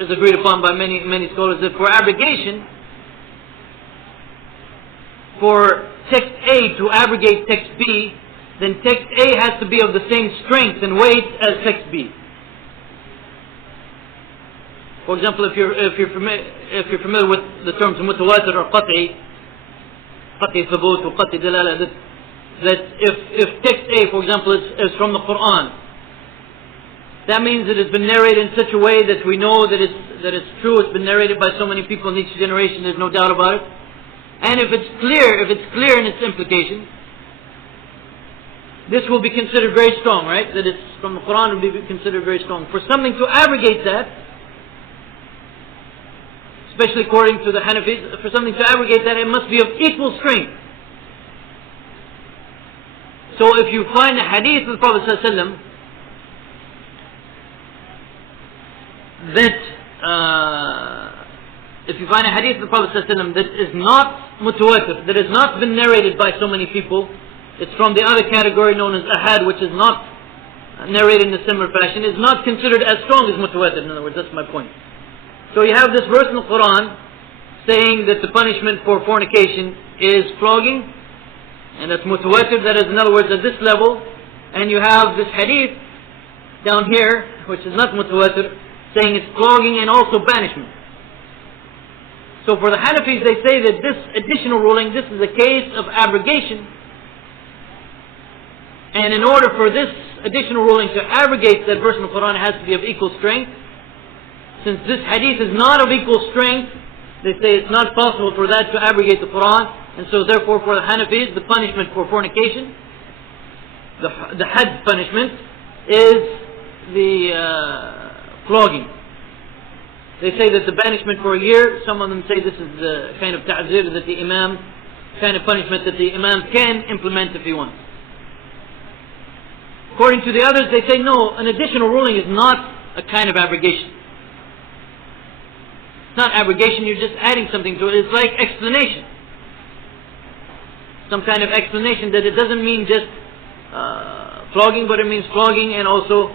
is agreed upon by many scholars, that for abrogation, for text A to abrogate text B, then text A has to be of the same strength and weight as text B. For example, if you're familiar with the terms mutawatir or qat'i thubut or qat'i dalala, that if text A, for example, is from the Qur'an, that means it has been narrated in such a way that we know that it's true. It's been narrated by so many people in each generation. There's no doubt about it. And if it's clear in its implication, this will be considered very strong, right? That it's from the Quran will be considered very strong. For something to abrogate that, especially according to the Hanafis, for something to abrogate that, it must be of equal strength. So if you find a hadith of the Prophet ﷺ if you find a hadith of the Prophet ﷺ that is not mutawatir, that has not been narrated by so many people, it's from the other category known as ahad, which is not narrated in a similar fashion, is not considered as strong as mutawatir. In other words, that's my point. So you have this verse in the Quran saying that the punishment for fornication is flogging, and that's mutawatir, that is, in other words, at this level. And you have this hadith down here, which is not mutawatir, saying it's flogging and also banishment. So for the Hanafis, they say that this additional ruling, this is a case of abrogation. And in order for this additional ruling to abrogate that verse in the Quran, it has to be of equal strength. Since this hadith is not of equal strength, they say it's not possible for that to abrogate the Quran. And so therefore for the Hanafis, the punishment for fornication, the had punishment, is the flogging. They say that the banishment for a year, some of them say this is the kind of ta'zir that the imam, kind of punishment that the imam can implement if he wants. According to the others, they say no, an additional ruling is not a kind of abrogation. It's not abrogation, you're just adding something to it. It's like explanation. Some kind of explanation that it doesn't mean just flogging, but it means flogging, and also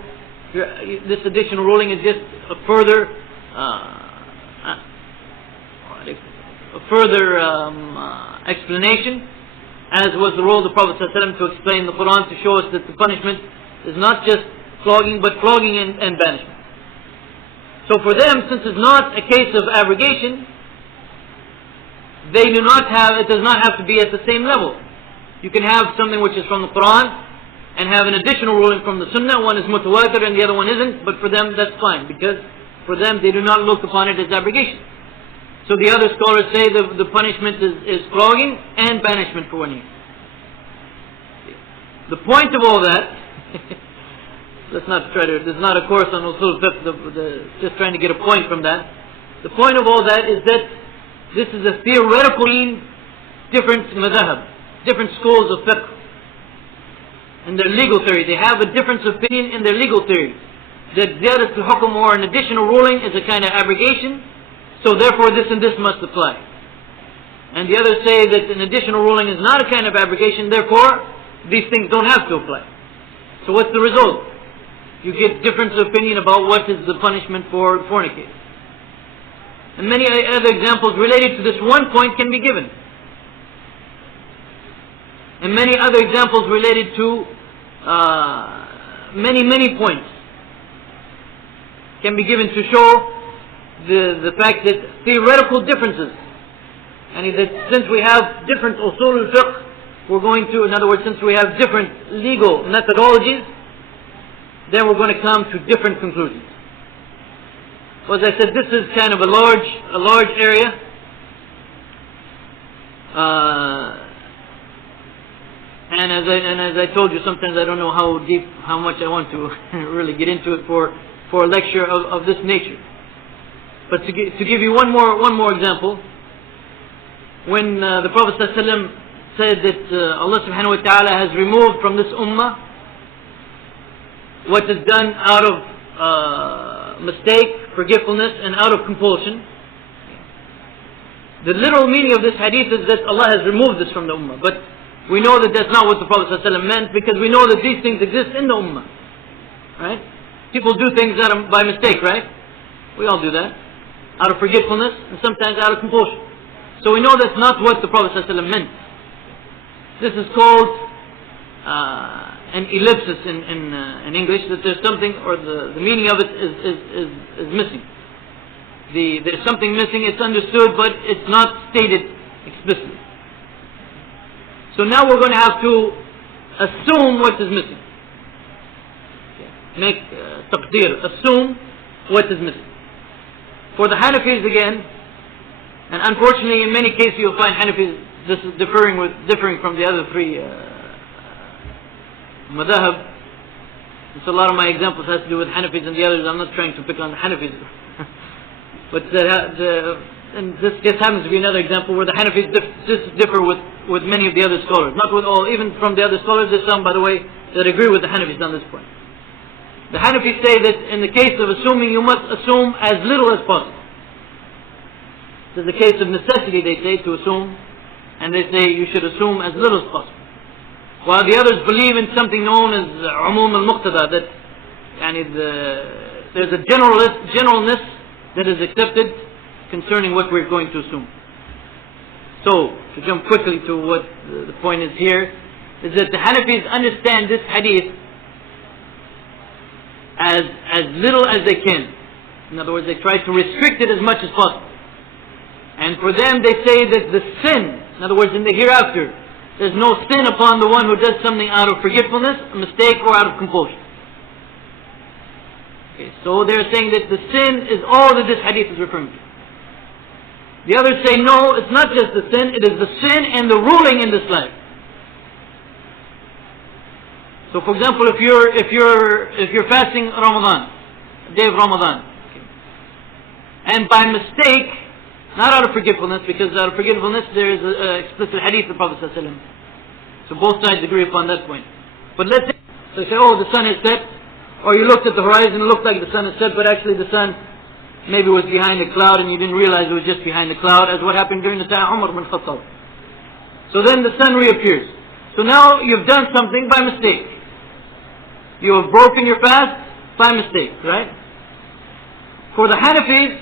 this additional ruling is just a further explanation, as was the role of the Prophet ﷺ to explain the Quran, to show us that the punishment is not just flogging, but flogging and banishment. So for them, since it's not a case of abrogation, it does not have to be at the same level. You can have something which is from the Quran and have an additional ruling from the Sunnah. One is mutawatir and the other one isn't, but for them that's fine, because for them they do not look upon it as abrogation. So the other scholars say the punishment is flogging and banishment for 1 year. The point of all that, this is not a course on usul fiqh, just trying to get a point from that. The point of all that is that this is a theoretical mean, different madhab, different schools of fiqh and their legal theory. They have a difference of opinion in their legal theory. That ziyadatul hukm, or an additional ruling, is a kind of abrogation, so therefore this and this must apply. And the others say that an additional ruling is not a kind of abrogation, therefore these things don't have to apply. So what's the result? You get difference of opinion about what is the punishment for fornicate. And many other examples related to this one point can be given. And many other examples related to many points can be given to show the fact that theoretical differences, and that since we have different usul al-fiqh, we're going to, in other words, since we have different legal methodologies, then we're going to come to different conclusions. So as I said, this is kind of a large area. And as I told you, sometimes I don't know how much I want to really get into it for a lecture of this nature. But to give you one more example, when the Prophet ﷺ said that Allah subhanahu wa ta'ala has removed from this ummah what is done out of mistake, forgetfulness, and out of compulsion. The literal meaning of this hadith is that Allah has removed this from the ummah. But we know that that's not what the Prophet ﷺ meant, because we know that these things exist in the ummah. Right? People do things by mistake, right? We all do that. Out of forgetfulness, and sometimes out of compulsion. So we know that's not what the Prophet ﷺ meant. This is called an ellipsis in English, that there's something, or the meaning of it is missing. There's something missing, it's understood, but it's not stated explicitly. So now we're going to have to assume what is missing. Make taqdeer, assume what is missing. For the Hanafis again, and unfortunately in many cases you'll find Hanafis this is differing from the other three madhab. So a lot of my examples has to do with Hanafis and the others. I'm not trying to pick on the Hanafis. But and this just happens to be another example where the Hanafis differ with many of the other scholars. Not with all, even from the other scholars, there's some, by the way, that agree with the Hanafis on this point. The Hanafis say that in the case of assuming, you must assume as little as possible. This is the case of necessity, they say, to assume, and they say you should assume as little as possible. While the others believe in something known as umum al-muqtada, that there's a generalness that is accepted concerning what we're going to assume. So, to jump quickly to what the point is here, is that the Hanafis understand this hadith as little as they can. In other words, they try to restrict it as much as possible. And for them, they say that the sin, in other words, in the hereafter, there's no sin upon the one who does something out of forgetfulness, a mistake, or out of compulsion. Okay, so they're saying that the sin is all that this hadith is referring to. The others say no, it's not just the sin, it is the sin and the ruling in this life. So for example, if you're fasting Ramadan, day of Ramadan, okay, and by mistake, not out of forgetfulness, because out of forgetfulness there is an explicit hadith of the Prophet ﷺ. So both sides agree upon that point. But let's say, so say, oh, the sun has set, or you looked at the horizon and it looked like the sun has set, but actually the sun maybe was behind a cloud and you didn't realize it was just behind the cloud, as what happened during the time of Umar bin Khattab. So then the sun reappears. So now you've done something by mistake. You have broken your fast by mistake, right? For the Hanafis,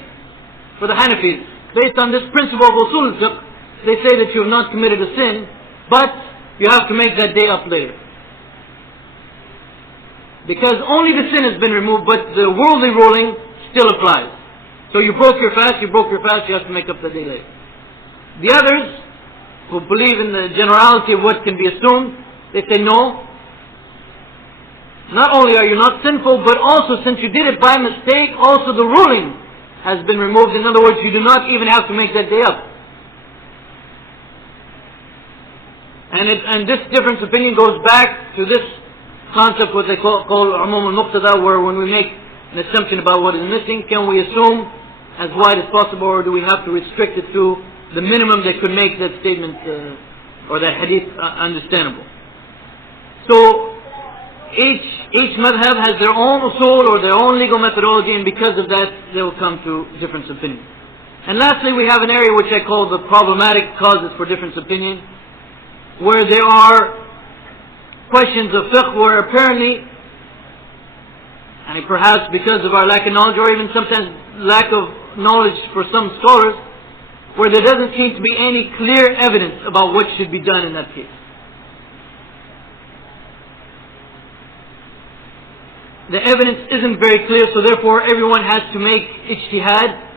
based on this principle of usul al-fiqh, they say that you have not committed a sin, but you have to make that day up later. Because only the sin has been removed, but the worldly ruling still applies. So you broke your fast, you have to make up the day later. The others, who believe in the generality of what can be assumed, they say no. Not only are you not sinful, but also since you did it by mistake, also the ruling has been removed. In other words, you do not even have to make that day up. And this difference of opinion goes back to this concept, what they call umum al-muqtada, where when we make an assumption about what is missing, can we assume as wide as possible, or do we have to restrict it to the minimum that could make that statement or that hadith understandable? So each madhab has their own usul or their own legal methodology, and because of that they will come to difference of opinion. And lastly, we have an area which I call the problematic causes for difference of opinion, where there are questions of fiqh where apparently, and perhaps because of our lack of knowledge, or even sometimes lack of knowledge for some scholars, where there doesn't seem to be any clear evidence about what should be done in that case. The evidence isn't very clear, so therefore everyone has to make ijtihad.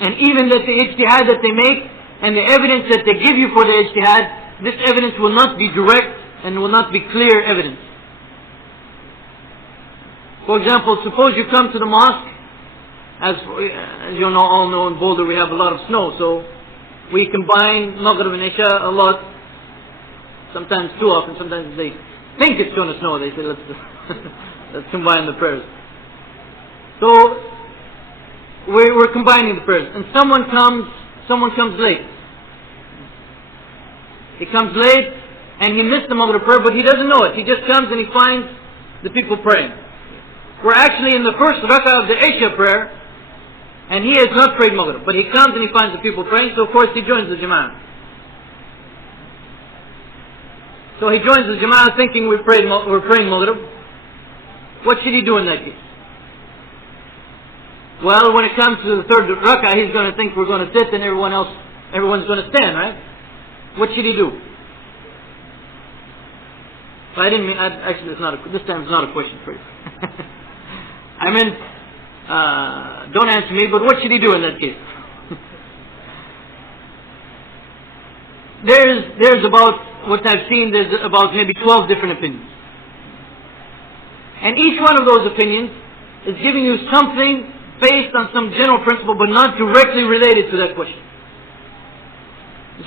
And even that the ijtihad that they make and the evidence that they give you for the ijtihad, this evidence will not be direct and will not be clear evidence. For example, suppose you come to the mosque, as you all know, in Boulder we have a lot of snow, so we combine Maghrib and Isha a lot, sometimes too often. Sometimes they think it's going to snow, they say let's combine the prayers. So we're combining the prayers, and someone comes late. He comes late and he missed the Maghrib prayer, but he doesn't know it. He just comes and he finds the people praying. We're actually in the first rak'ah of the Isha prayer, and he has not prayed Maghrib, but he comes and he finds the people praying, so of course he joins the Jamāl. So he joins the Jamāl thinking we're praying Maghrib. What should he do in that case? Well, when it comes to the third rak'ah, he's going to think we're going to sit and everyone's going to stand, right? What should he do? Well, actually, this time it's not a question for you. I meant, don't answer me, but what should he do in that case? There's about, what I've seen, there's about maybe 12 different opinions. And each one of those opinions is giving you something based on some general principle, but not directly related to that question.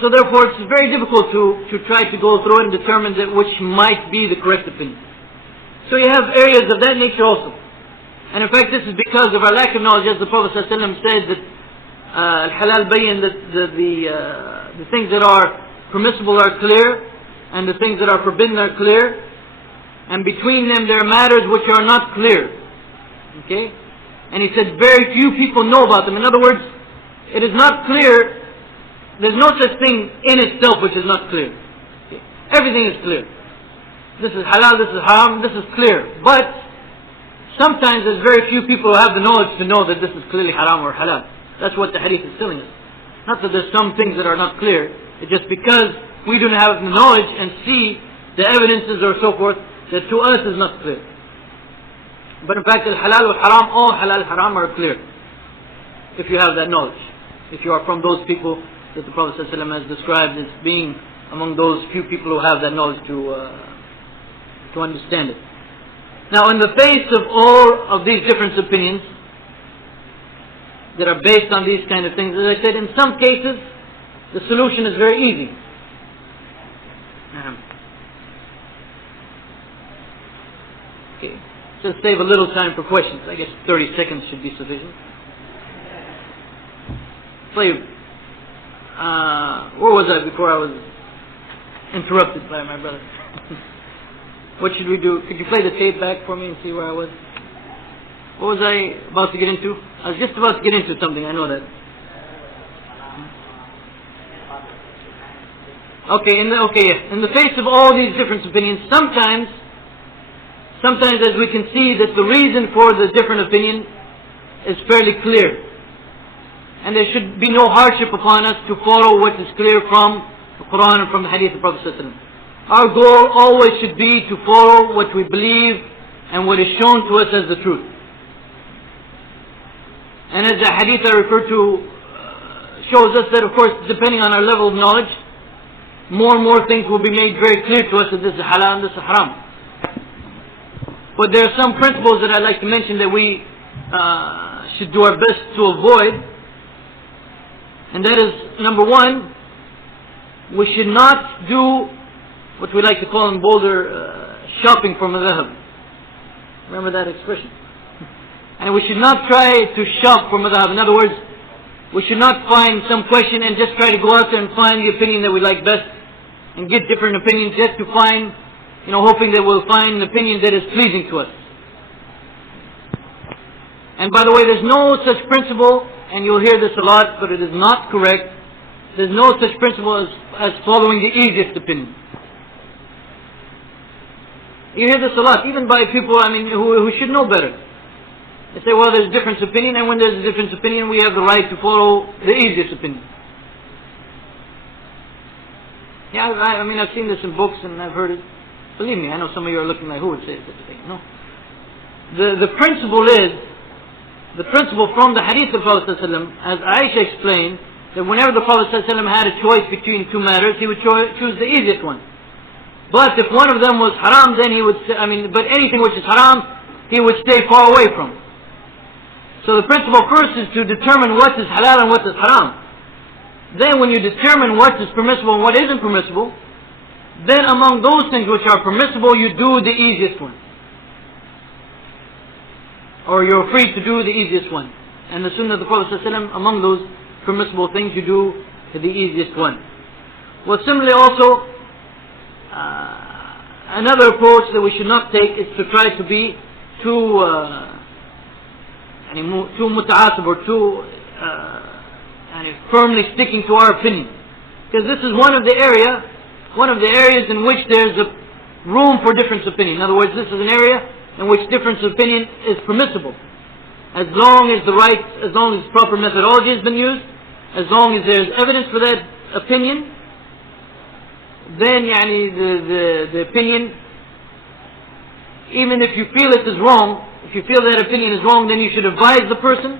So therefore it's very difficult to try to go through and determine that which might be the correct opinion. So you have areas of that nature also. And in fact this is because of our lack of knowledge, as the Prophet ﷺ said that al-halal bayin, that the things that are permissible are clear, and the things that are forbidden are clear, and between them there are matters which are not clear. Okay? And he said very few people know about them. In other words, it is not clear. There's no such thing in itself which is not clear. Okay. Everything is clear. This is halal, this is haram, this is clear. But sometimes there's very few people who have the knowledge to know that this is clearly haram or halal. That's what the hadith is telling us. Not that there's some things that are not clear. It's just because we don't have the knowledge and see the evidences or so forth, that to us is not clear. But in fact, al-halal wa haram, all halal haram are clear, if you have that knowledge. If you are from those people that the Prophet ﷺ has described as being among those few people who have that knowledge to understand it. Now, in the face of all of these different opinions that are based on these kind of things, as I said, in some cases the solution is very easy. Okay. Just save a little time for questions. I guess 30 seconds should be sufficient. Play. Where was I before I was interrupted by my brother? What should we do? Could you play the tape back for me and see where I was? What was I about to get into? I was just about to get into something, I know that. Okay, in the face of all these different opinions, sometimes as we can see that the reason for the different opinion is fairly clear. And there should be no hardship upon us to follow what is clear from the Qur'an and from the hadith of the Prophet ﷺ. Our goal always should be to follow what we believe and what is shown to us as the truth. And as the hadith I refer to shows us that, of course, depending on our level of knowledge, more and more things will be made very clear to us that this is halal and this is haram. But there are some principles that I'd like to mention that we should do our best to avoid. And that is, number one, we should not do what we like to call in Boulder, shopping for madhab. Remember that expression? And we should not try to shop for madhab. In other words, we should not find some question and just try to go out there and find the opinion that we like best and get different opinions just to find, hoping that we'll find an opinion that is pleasing to us. And by the way, there's no such principle, and you'll hear this a lot, but it is not correct. There's no such principle as following the easiest opinion. You hear this a lot, even by people, who should know better. They say, well, there's a different opinion, and when there's a different opinion, we have the right to follow the easiest opinion. Yeah, I've seen this in books, and I've heard it. Believe me, I know some of you are looking like, who would say such a thing? No. The principle from the hadith of the Prophet ﷺ, as Aisha explained, that whenever the Prophet ﷺ had a choice between two matters, he would choose the easiest one. But if one of them was haram, then he would say, but anything which is haram, he would stay far away from. So the principle first is to determine what is halal and what is haram. Then when you determine what is permissible and what isn't permissible, then among those things which are permissible, you do the easiest one. Or you're free to do the easiest one. And the sunnah of the Prophet ﷺ, among those permissible things, you do the easiest one. Well, similarly also, another approach that we should not take is to try to be too muta'asib or too firmly sticking to our opinion. Because this is one of the areas in which there's a room for difference of opinion. In other words, this is an area in which difference of opinion is permissible. As long as proper methodology has been used, as long as there's evidence for that opinion, then the opinion, even if you feel it is wrong, if you feel that opinion is wrong, then you should advise the person.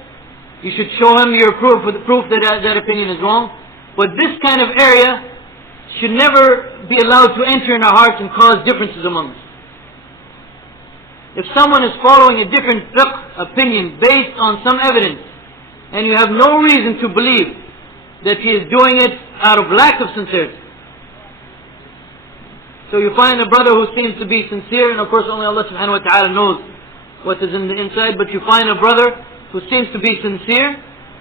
You should show him your proof that that opinion is wrong. But this kind of area should never be allowed to enter in our hearts and cause differences among us. If someone is following a different fiqh opinion based on some evidence, and you have no reason to believe that he is doing it out of lack of sincerity. So you find a brother who seems to be sincere, and of course only Allah subhanahu wa ta'ala knows what is in the inside, but you find a brother who seems to be sincere,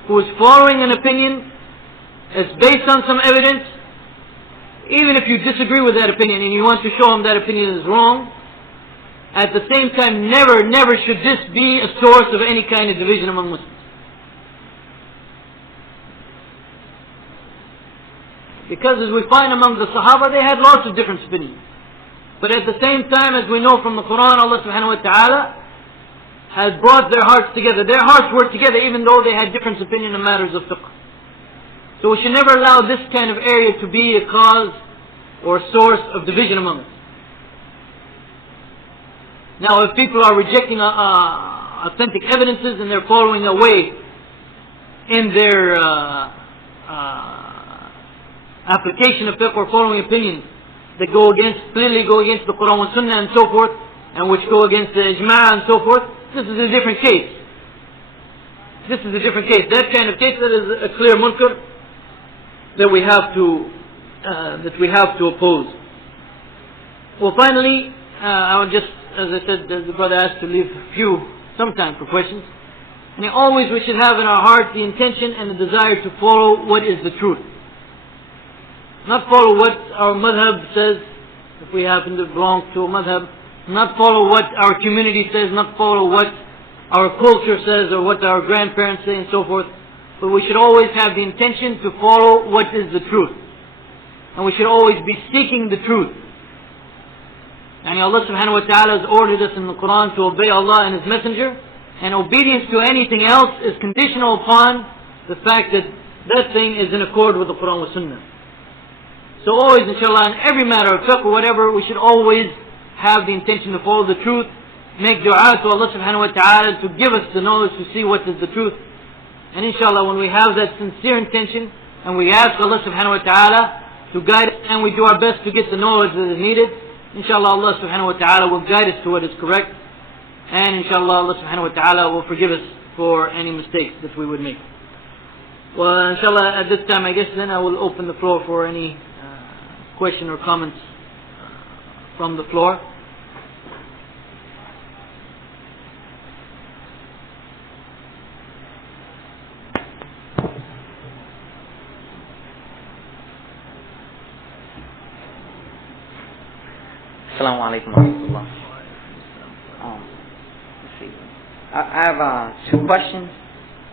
who is following an opinion that's based on some evidence. Even if you disagree with that opinion and you want to show him that opinion is wrong, at the same time, never should this be a source of any kind of division among Muslims. Because as we find among the Sahaba, they had lots of different opinions. But at the same time, as we know from the Qur'an, Allah subhanahu wa ta'ala has brought their hearts together. Their hearts were together even though they had different opinion in matters of fiqh. So we should never allow this kind of area to be a cause or a source of division among us. Now, if people are rejecting authentic evidences and they're following a way in their application of fiqh or following opinions that clearly go against the Qur'an and Sunnah and so forth, and which go against the ijma' and so forth, this is a different case. This is a different case. That kind of case, that is a clear munkar that we have to oppose. Well, finally, I would just, as I said, the brother asked to leave some time for questions. And always we should have in our heart the intention and the desire to follow what is the truth. Not follow what our madhab says, if we happen to belong to a madhab. Not follow what our community says, not follow what our culture says or what our grandparents say and so forth. But we should always have the intention to follow what is the truth. And we should always be seeking the truth. And Allah subhanahu wa ta'ala has ordered us in the Qur'an to obey Allah and His Messenger. And obedience to anything else is conditional upon the fact that that thing is in accord with the Qur'an wa Sunnah. So always, inshallah, in every matter of fiqh or whatever, we should always have the intention to follow the truth. Make dua to Allah subhanahu wa ta'ala to give us the knowledge to see what is the truth. And inshallah, when we have that sincere intention and we ask Allah subhanahu wa ta'ala to guide us and we do our best to get the knowledge that is needed, inshallah Allah subhanahu wa ta'ala will guide us to what is correct. And inshallah Allah subhanahu wa ta'ala will forgive us for any mistakes that we would make. Well, inshallah, at this time, I guess then I will open the floor for any question or comments from the floor. Assalamu alaikum wa rahmatullah. Let's see. I have two questions.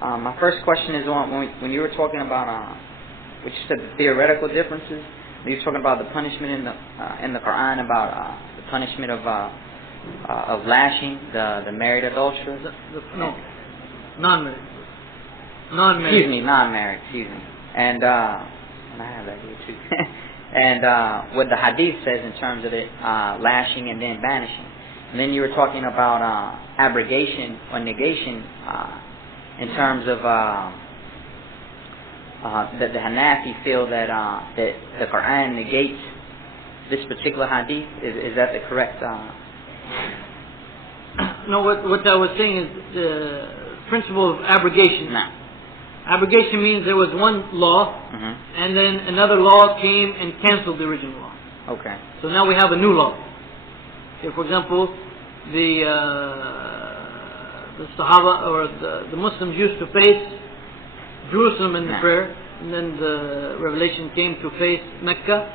My first question is on when you were talking about which you said the theoretical differences. You were talking about the punishment in the Qur'an, about the punishment of lashing the married adulterers. No, non-married. Non-married. Excuse me. And I have that here too. And what the hadith says in terms of it, lashing and then banishing. And then you were talking about abrogation or negation in terms of that the Hanafi feel that the Qur'an negates this particular hadith. Is that the correct? No, what I was saying is the principle of abrogation. No. Abrogation means there was one law, and then another law came and canceled the original law. Okay. So now we have a new law. Okay, for example, the Sahaba or the Muslims used to face Jerusalem in the prayer, and then the revelation came to face Mecca.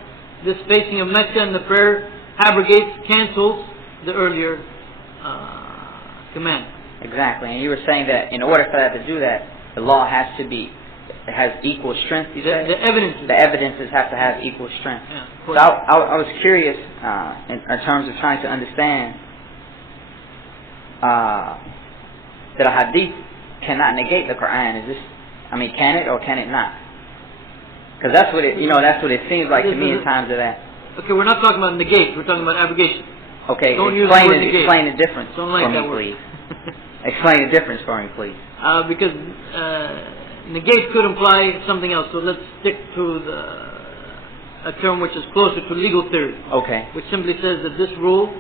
This facing of Mecca in the prayer abrogates, cancels the earlier command. Exactly, and you were saying that in order for that to do that, the law has equal strength. You said the evidences. The evidences have to have equal strength. Yeah, so I was curious in terms of trying to understand that a hadith cannot negate the Qur'an. Can it or can it not? Because that's what it seems like to me in times of that. Okay, we're not talking about negate. We're talking about abrogation. Okay, explain the difference for me, please. Explain the difference for me, please. Because negate could imply something else. So let's stick to a term which is closer to legal theory. Okay. Which simply says that this rule,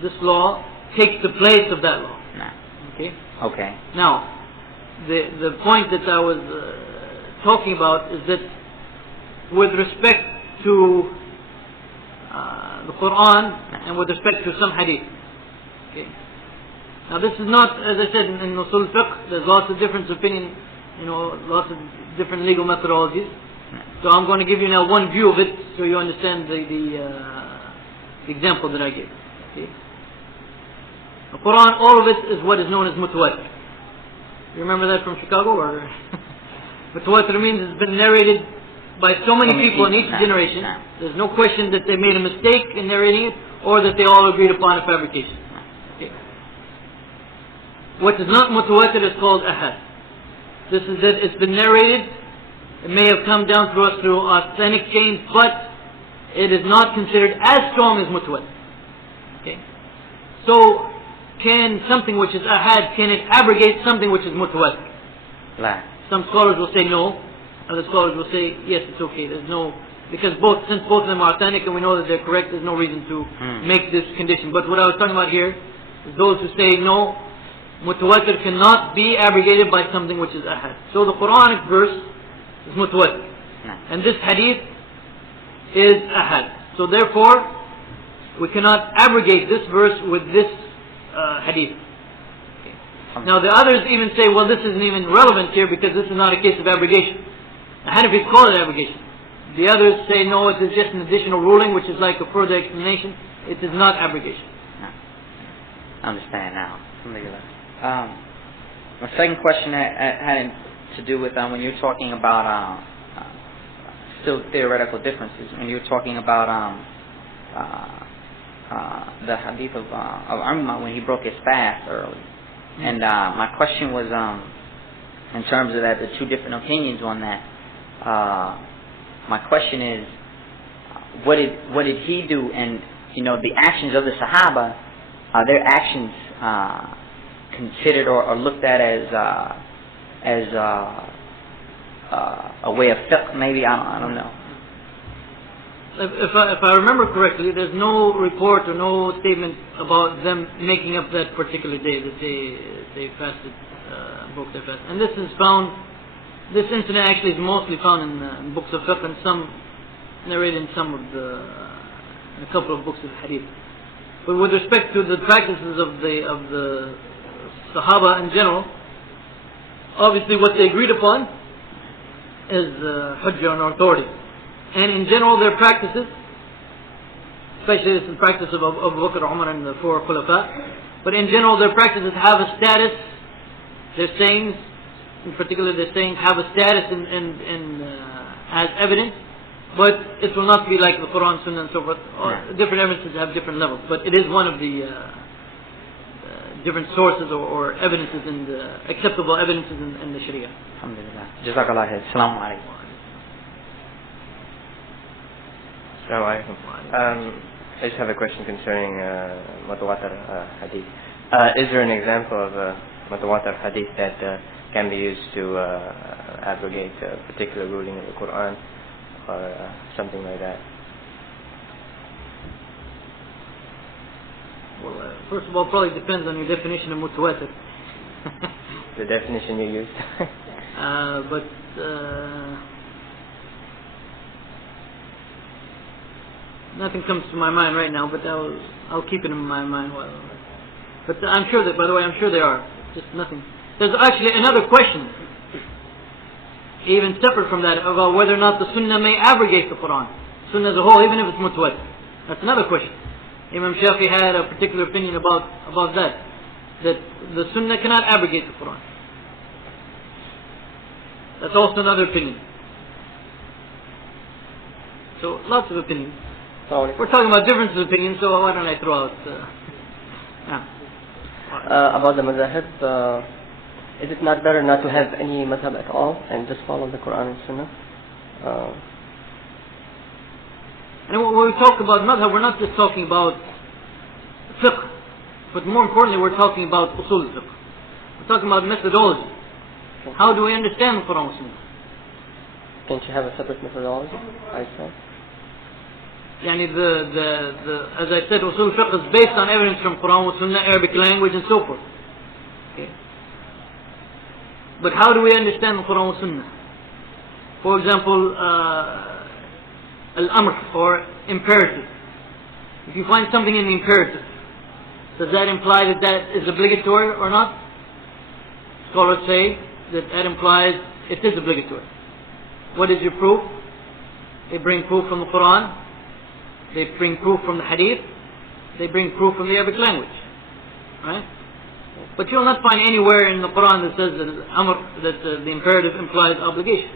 this law, takes the place of that law. No. Okay. Okay. Now, the point that I was talking about is that with respect to the Qur'an and with respect to some hadith. Okay. Now this is not, as I said, in Usul Fiqh, there's lots of different opinion, lots of different legal methodologies. So I'm going to give you now one view of it so you understand the example that I gave. Okay. The Quran, all of it is what is known as mutawatir. You remember that from Chicago? Or mutawatir means it's been narrated by so many people in each generation. There's no question that they made a mistake in narrating it or that they all agreed upon a fabrication. Okay. What is not mutawatir is called ahad. This is that it's been narrated. It may have come down to us through authentic chains, but it is not considered as strong as mutawatir. Okay. So, can something which is ahad, can it abrogate something which is mutawatir? Some scholars will say no. Other scholars will say yes, it's okay. There's no, because since both of them are authentic and we know that they're correct, there's no reason to make this condition. But what I was talking about here is those who say no, mutawatir cannot be abrogated by something which is ahad. So the Quranic verse is mutawatir, and this hadith is ahad. So therefore, we cannot abrogate this verse with this hadith. Okay. Now the others even say, well, this isn't even relevant here because this is not a case of abrogation. The Hanafis call it abrogation. The others say, no, it is just an additional ruling, which is like a further explanation. It is not abrogation. No. I understand now. My second question had to do with when you're talking about still theoretical differences. When you're talking about the hadith of Umar when he broke his fast early. And my question was in terms of that, the two different opinions on that. My question is, what did he do? And the actions of the Sahaba, are their actions considered or looked at as a way of fiqh? Maybe I don't know. If I remember correctly, there's no report or no statement about them making up that particular day that they fasted broke their fast. And this incident actually is mostly found in books of fiqh and some narrated in a couple of books of hadith. But with respect to the practices of the Sahaba in general, obviously what they agreed upon is hujjah and authority. And in general their practices, especially this is the practice of Abu Bakr, Umar and the four Khulafa, but in general their practices have a status, their sayings, in particular their sayings have a status as evidence, but it will not be like the Qur'an, Sunnah and so forth. Different evidences have different levels, but it is one of the different sources or evidences in the acceptable evidences in the Sharia. Alhamdulillah. Jazakallah khair. Assalamu alaikum. Assalamu alaikum. I just have a question concerning mutawatir hadith. Is there an example of mutawatir hadith that can be used to abrogate a particular ruling of the Qur'an or something like that? Well, first of all, probably depends on your definition of mutawatir. The definition you used. But nothing comes to my mind right now, but I'll keep it in my mind. But I'm sure that, by the way, I'm sure there are. Just nothing. There's actually another question, even separate from that, about whether or not the Sunnah may abrogate the Qur'an. Sunnah as a whole, even if it's mutawatir. That's another question. Imam Shafi had a particular opinion about that the Sunnah cannot abrogate the Qur'an. That's also another opinion. So lots of opinions. We're talking about differences of opinion, so why don't I throw out about the madhab, is it not better not to have any madhab at all and just follow the Quran and Sunnah? And when we talk about madhab, we're not just talking about fiqh, but more importantly we're talking about usul fiqh. We're talking about methodology. How do we understand the Quran and Sunnah? Can't you have a separate methodology? I say. Yani as I said, usul fiqh is based on evidence from Quran and Sunnah, Arabic language and so forth. Okay. But how do we understand the Quran and Sunnah? For example, al-amr or imperative. If you find something in the imperative, does that imply that is obligatory or not? Scholars say that implies it is obligatory. What is your proof? They bring proof from the Quran. They bring proof from the Hadith. They bring proof from the Arabic language. Right? But you will not find anywhere in the Quran that says that the imperative implies obligation.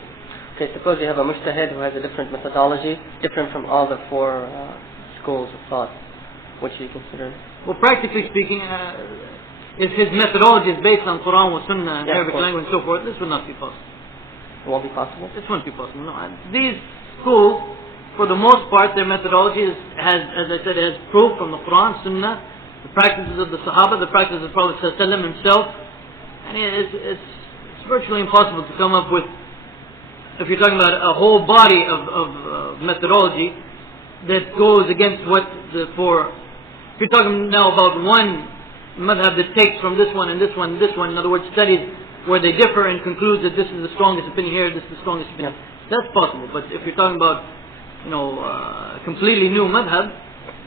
Okay, suppose you have a mujtahid who has a different methodology, different from all the four schools of thought. What should you consider? Well, practically speaking, if his methodology is based on Quran or Sunnah and Arabic language and so forth, this would not be possible. It won't be possible? This won't be possible, no. These schools, for the most part, their methodology has, as I said, has proof from the Quran, Sunnah, the practices of the Sahaba, the practices of the Prophet ﷺ himself. And it's virtually impossible to come up with, if you're talking about a whole body of methodology that goes against what the four. If you're talking now about one madhab that takes from this one and this one and this one, in other words, studies where they differ and concludes that this is the strongest opinion here, this is the strongest opinion, that's possible. But if you're talking about, completely new madhab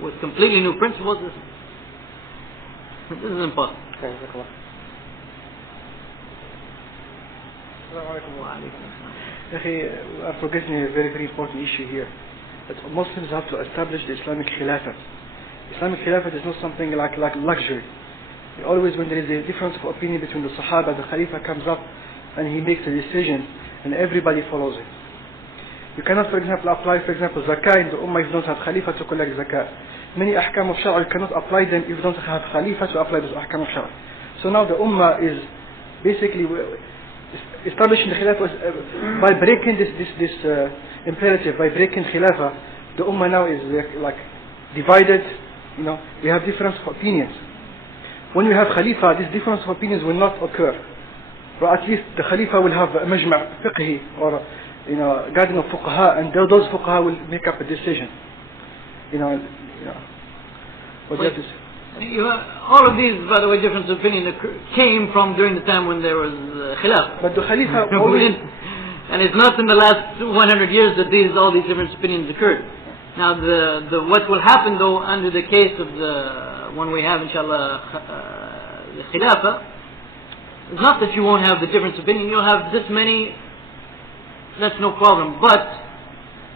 with completely new principles, this is impossible. We are forgetting a very, very important issue here. That Muslims have to establish the Islamic Khilafah. Islamic Khilafah is not something like luxury. Always when there is a difference of opinion between the Sahaba, the Khalifa comes up and he makes a decision and everybody follows it. You cannot, for example, apply, zakah in the Ummah if you don't have Khalifa to collect zakah. Many ahkam of Shara, you cannot apply them if you don't have Khalifa to apply those ahkam of Shara. So now the Ummah is basically establishing the Khilafah by breaking this imperative, by breaking Khilafah. The Ummah now is like divided. We have difference of opinions. When you have Khalifa, this difference of opinions will not occur. Or at least the Khalifa will have a majma' fiqhi or guardian of fuqaha, and those fuqaha will make up a decision. What that is. All of these, by the way, difference of opinion came from during the time when there was Khilaf. But the Khalifa always... And it's not in the last 100 years that all these different opinions occurred. Now, what will happen though under the case of the one we have, inshallah, the Khilafah, is not that you won't have the difference of opinion. You'll have this many. That's no problem. But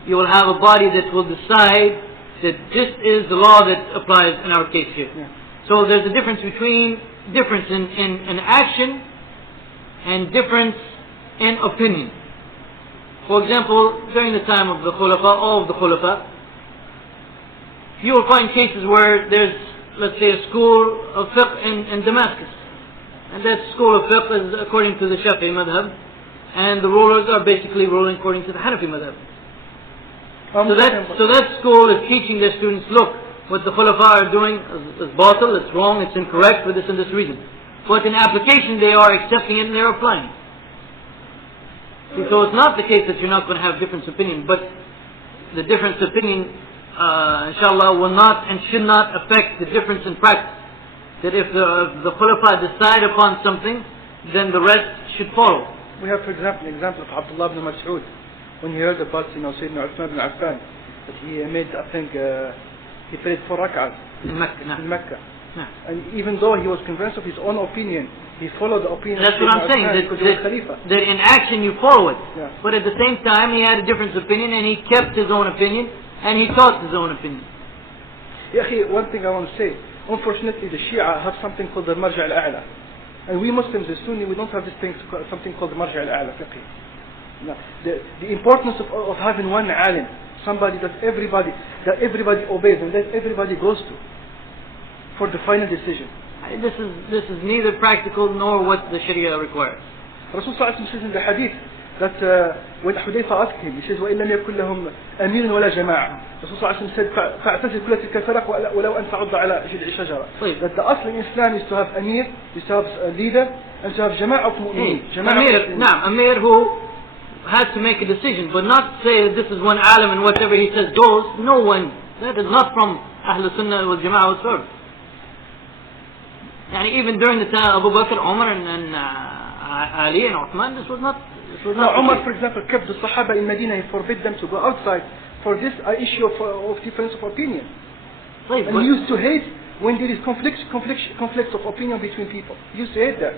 you will have a body that will decide that this is the law that applies in our case here. Yeah. So there's a difference between difference in action and difference in opinion. For example, during the time of the Khulafa, all of the Khulafa, you will find cases where there's, let's say, a school of fiqh in Damascus. And that school of fiqh is according to the Shafi'i madhab, and the rulers are basically ruling according to the Hanafi madhab. So that school is teaching their students, look, what the Khulafa are doing is batil, it's wrong, it's incorrect for this and this reason. But in application they are accepting it and they are applying it. So it's not the case that you're not going to have different opinion, but the difference opinion, inshallah, will not and should not affect the difference in practice. That if the Khulafa decide upon something, then the rest should follow. We have, for example, an example of Abdullah ibn Mas'ud, when he heard about Sayyidina Uthman ibn Affan, that he made, I think, he prayed 4 rak'ahs In Mecca. in Mecca. And even though he was convinced of his own opinion, he followed the opinion That's of what I'm saying, because he was Khalifa. that in action you follow it. Yeah. But at the same time he had a different opinion and he kept his own opinion and he taught his own opinion. Ya akhi, one thing I want to say, unfortunately the Shia have something called the Marja' al-A'la. And we Muslims, the Sunni, we don't have this thing, something called the Marja' al-A'la fiqh. Now, the importance of having one alim, somebody that everybody obeys and that everybody goes to for the final decision. This is neither practical nor what the Sharia requires. Rasul Sallallahu Alaihi Wasallam says in the hadith that when Hudayfa asked him, he says, وَإِن لَمْ يَكُنْ لَهُمْ أَمِيرٌ وَلَا جَمَاعَةٌ. Rasul Sallallahu Alaihi Wasallam said, فَاعْتَزِلْ كُلَّ تِلْكَ الْفِرَقَ وَلَوْ أَنْ تَعُضَّ عَلَى جِذْعِ شَجَرَةٍ. That the asl in Islam is to have amir, is to have a leader, and to have jama'ah of mu'mineen. Amir who has to make a decision, but not say that this is one alim and whatever he says goes. No one. That is not from Ahlul Sunnah wal Jama'ah wal Surah. And even during the time of Abu Bakr, Umar and Ali and Uthman, this was not. Now, Umar, for example, kept the Sahaba in Medina. He forbid them to go outside for this issue of difference of opinion. Right, and he used to hate when there is conflicts of opinion between people. He used to hate that.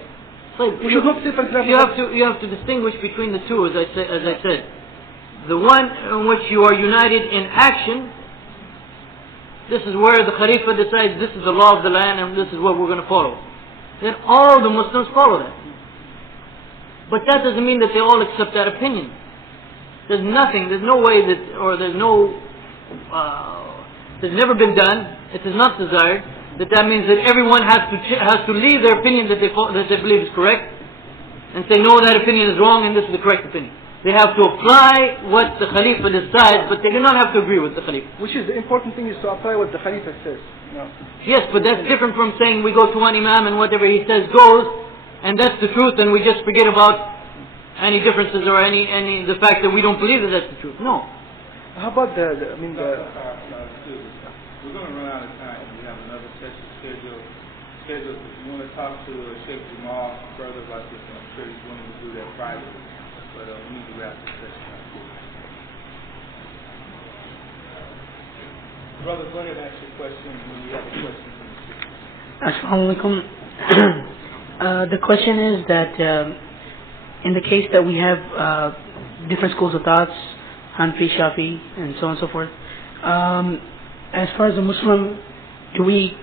Right, We should not say, for example, you have to distinguish between the two, as I said. The one in which you are united in action. This is where the Khalifa decides this is the law of the land and this is what we're going to follow. Then all the Muslims follow that. But that doesn't mean that they all accept that opinion. There's no way that, or there's never been done, it is not desired, that means that everyone has to leave their opinion that they believe is correct and say no, that opinion is wrong and this is the correct opinion. They have to apply what the Khalifa decides, but they do not have to agree with the Khalifa. Which is the important thing, is to apply what the Khalifa says. No. Yes, but that's different from saying we go to one Imam and whatever he says goes, and that's the truth, and we just forget about any differences or the fact that we don't believe that that's the truth. No. How about We're going to run out of time. We have another session scheduled. If you want to talk to Sheikh Jamāl further about this, I'm sure he's willing to do that privately. But we need to wrap this session up. Brother, go ahead and ask your question when you have a question from the Sheikh. Assalamu alaikum. The question is that in the case that we have different schools of thoughts, Hanfi, Shafi, and so on and so forth, as far as a Muslim, do we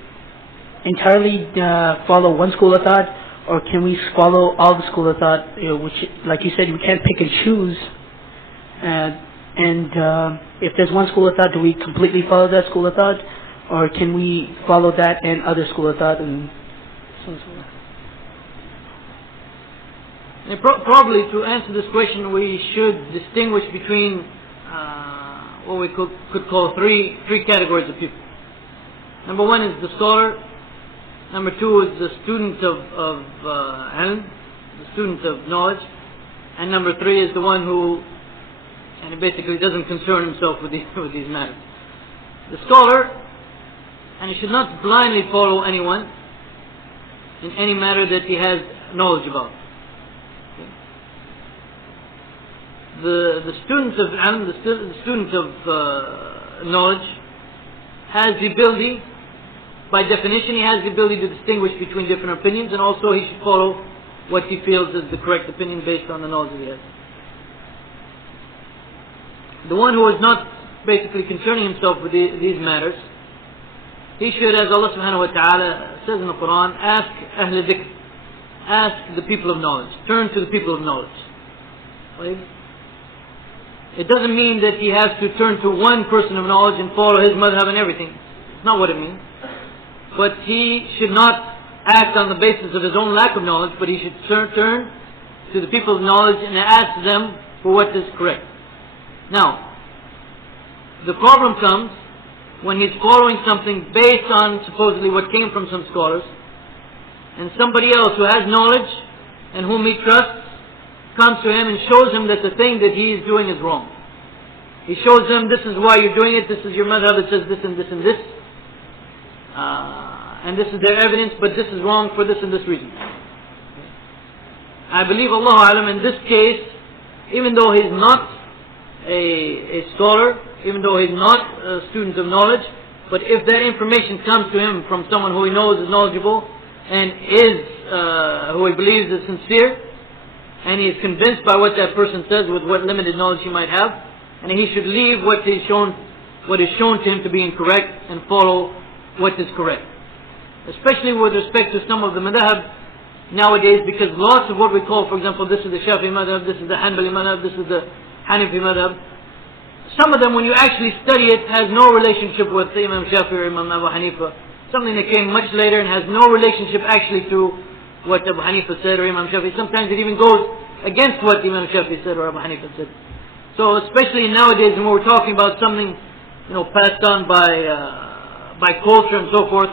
entirely follow one school of thought, or can we follow all the school of thought, which, like you said, we can't pick and choose? And if there's one school of thought, do we completely follow that school of thought, or can we follow that and other school of thought and so on and so forth? Probably to answer this question, we should distinguish between what we could call three categories of people. Number one is the scholar. Number two is the student of ilm, the student of knowledge. And number three is the one who basically doesn't concern himself with these matters. The scholar and he should not blindly follow anyone in any matter that he has knowledge about. Okay. The student of ilm, the student of knowledge, has the ability, by definition, he has the ability to distinguish between different opinions, and also he should follow what he feels is the correct opinion based on the knowledge that he has. The one who is not basically concerning himself with these matters, he should, as Allah subhanahu wa ta'ala says in the Qur'an, ask Ahl Dhikr, ask the people of knowledge, turn to the people of knowledge. Right? It doesn't mean that he has to turn to one person of knowledge and follow his madhab and everything. It's not what it means. But he should not act on the basis of his own lack of knowledge, but he should turn to the people of knowledge and ask them for what is correct. Now, the problem comes when he's following something based on supposedly what came from some scholars, and somebody else who has knowledge and whom he trusts comes to him and shows him that the thing that he is doing is wrong. He shows him, this is why you're doing it, this is your madhab that says this and this and this, and this is their evidence, but this is wrong for this and this reason. I believe, Allahu Alam, in this case, even though he's not a scholar, even though he's not a student of knowledge, but if that information comes to him from someone who he knows is knowledgeable and who he believes is sincere, and he is convinced by what that person says with what limited knowledge he might have, and he should leave what is shown to him to be incorrect and follow what is correct. Especially with respect to some of the madhab nowadays, because lots of what we call, for example, this is the Shafi'i madhab, this is the Hanbali madhab, this is the Hanafi madhab, some of them, when you actually study it, has no relationship with Imam Shafi'i or Imam Abu Hanifa. Something that came much later and has no relationship actually to what Abu Hanifa said or Imam Shafi'i. Sometimes it even goes against what Imam Shafi'i said or Abu Hanifa said. So especially nowadays when we're talking about something, passed on by culture and so forth,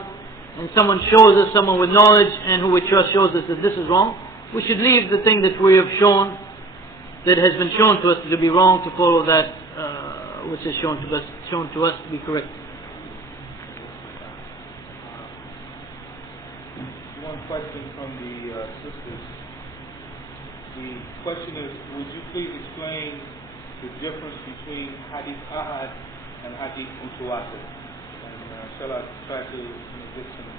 and someone shows us, someone with knowledge and who we trust shows us that this is wrong, we should leave the thing that we have shown, that has been shown to us to be wrong, to follow that which is shown to us to be correct. One question from the sisters. The question is, would you please explain the difference between hadith ahad and hadith mutawatir? And shall I try to give some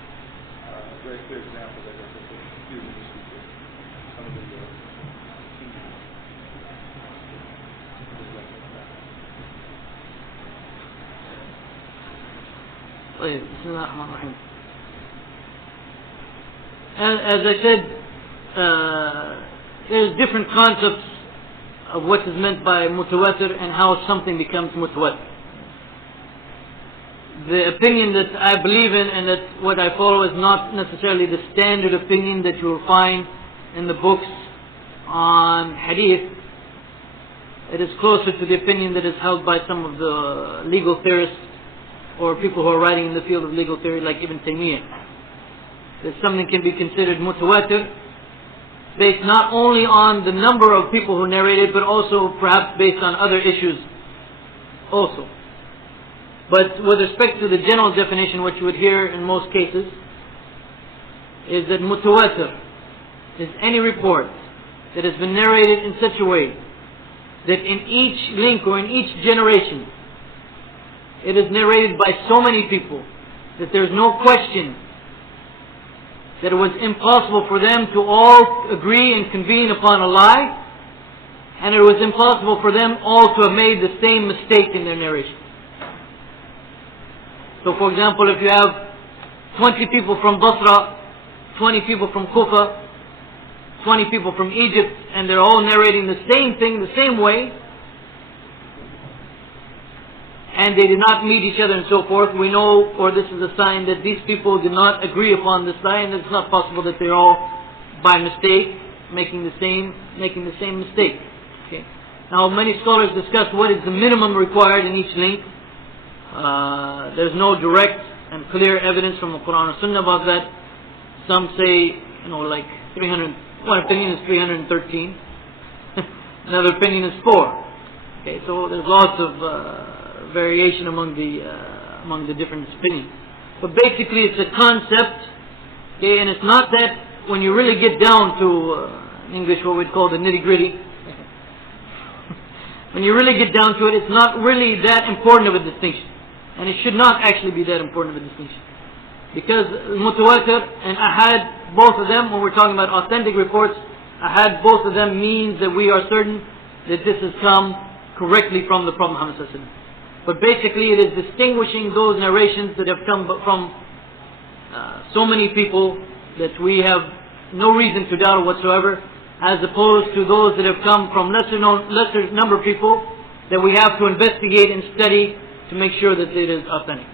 very clear examples that are confusing with some of the As I said, there's different concepts of what is meant by mutawatir and how something becomes mutawatir. The opinion that I believe in and that what I follow is not necessarily the standard opinion that you will find in the books on hadith. It is closer to the opinion that is held by some of the legal theorists or people who are writing in the field of legal theory, like Ibn Taymiyyah. That something can be considered mutawatir based not only on the number of people who narrate it, but also perhaps based on other issues also. But with respect to the general definition, what you would hear in most cases is that mutawatir is any report that has been narrated in such a way that in each link or in each generation it is narrated by so many people that there is no question that it was impossible for them to all agree and convene upon a lie, and it was impossible for them all to have made the same mistake in their narration. So for example, if you have 20 people from Basra, 20 people from Kufa, 20 people from Egypt, and they're all narrating the same thing the same way, and they did not meet each other and so forth, we know, or this is a sign that these people did not agree upon this lie, and it's not possible that they're all by mistake making the same mistake. Okay. Now many scholars discuss what is the minimum required in each link. There's no direct and clear evidence from the Qur'an or Sunnah about that. Some say, like 300. One opinion is 313. Another opinion is 4. Okay, so there's lots of variation among the different opinions. but basically it's a concept. Okay, and it's not that when you really get down to, in English what we'd call the nitty-gritty, when you really get down to it, it's not really that important of a distinction. And it should not actually be that important of a distinction. Because mutawatir and ahad, both of them, when we're talking about authentic reports, ahad, both of them means that we are certain that this has come correctly from the Prophet Muhammad sallallahu alaihi wasallam. But basically it is distinguishing those narrations that have come from so many people that we have no reason to doubt whatsoever, as opposed to those that have come from lesser number of people that we have to investigate and study to make sure that it is authentic.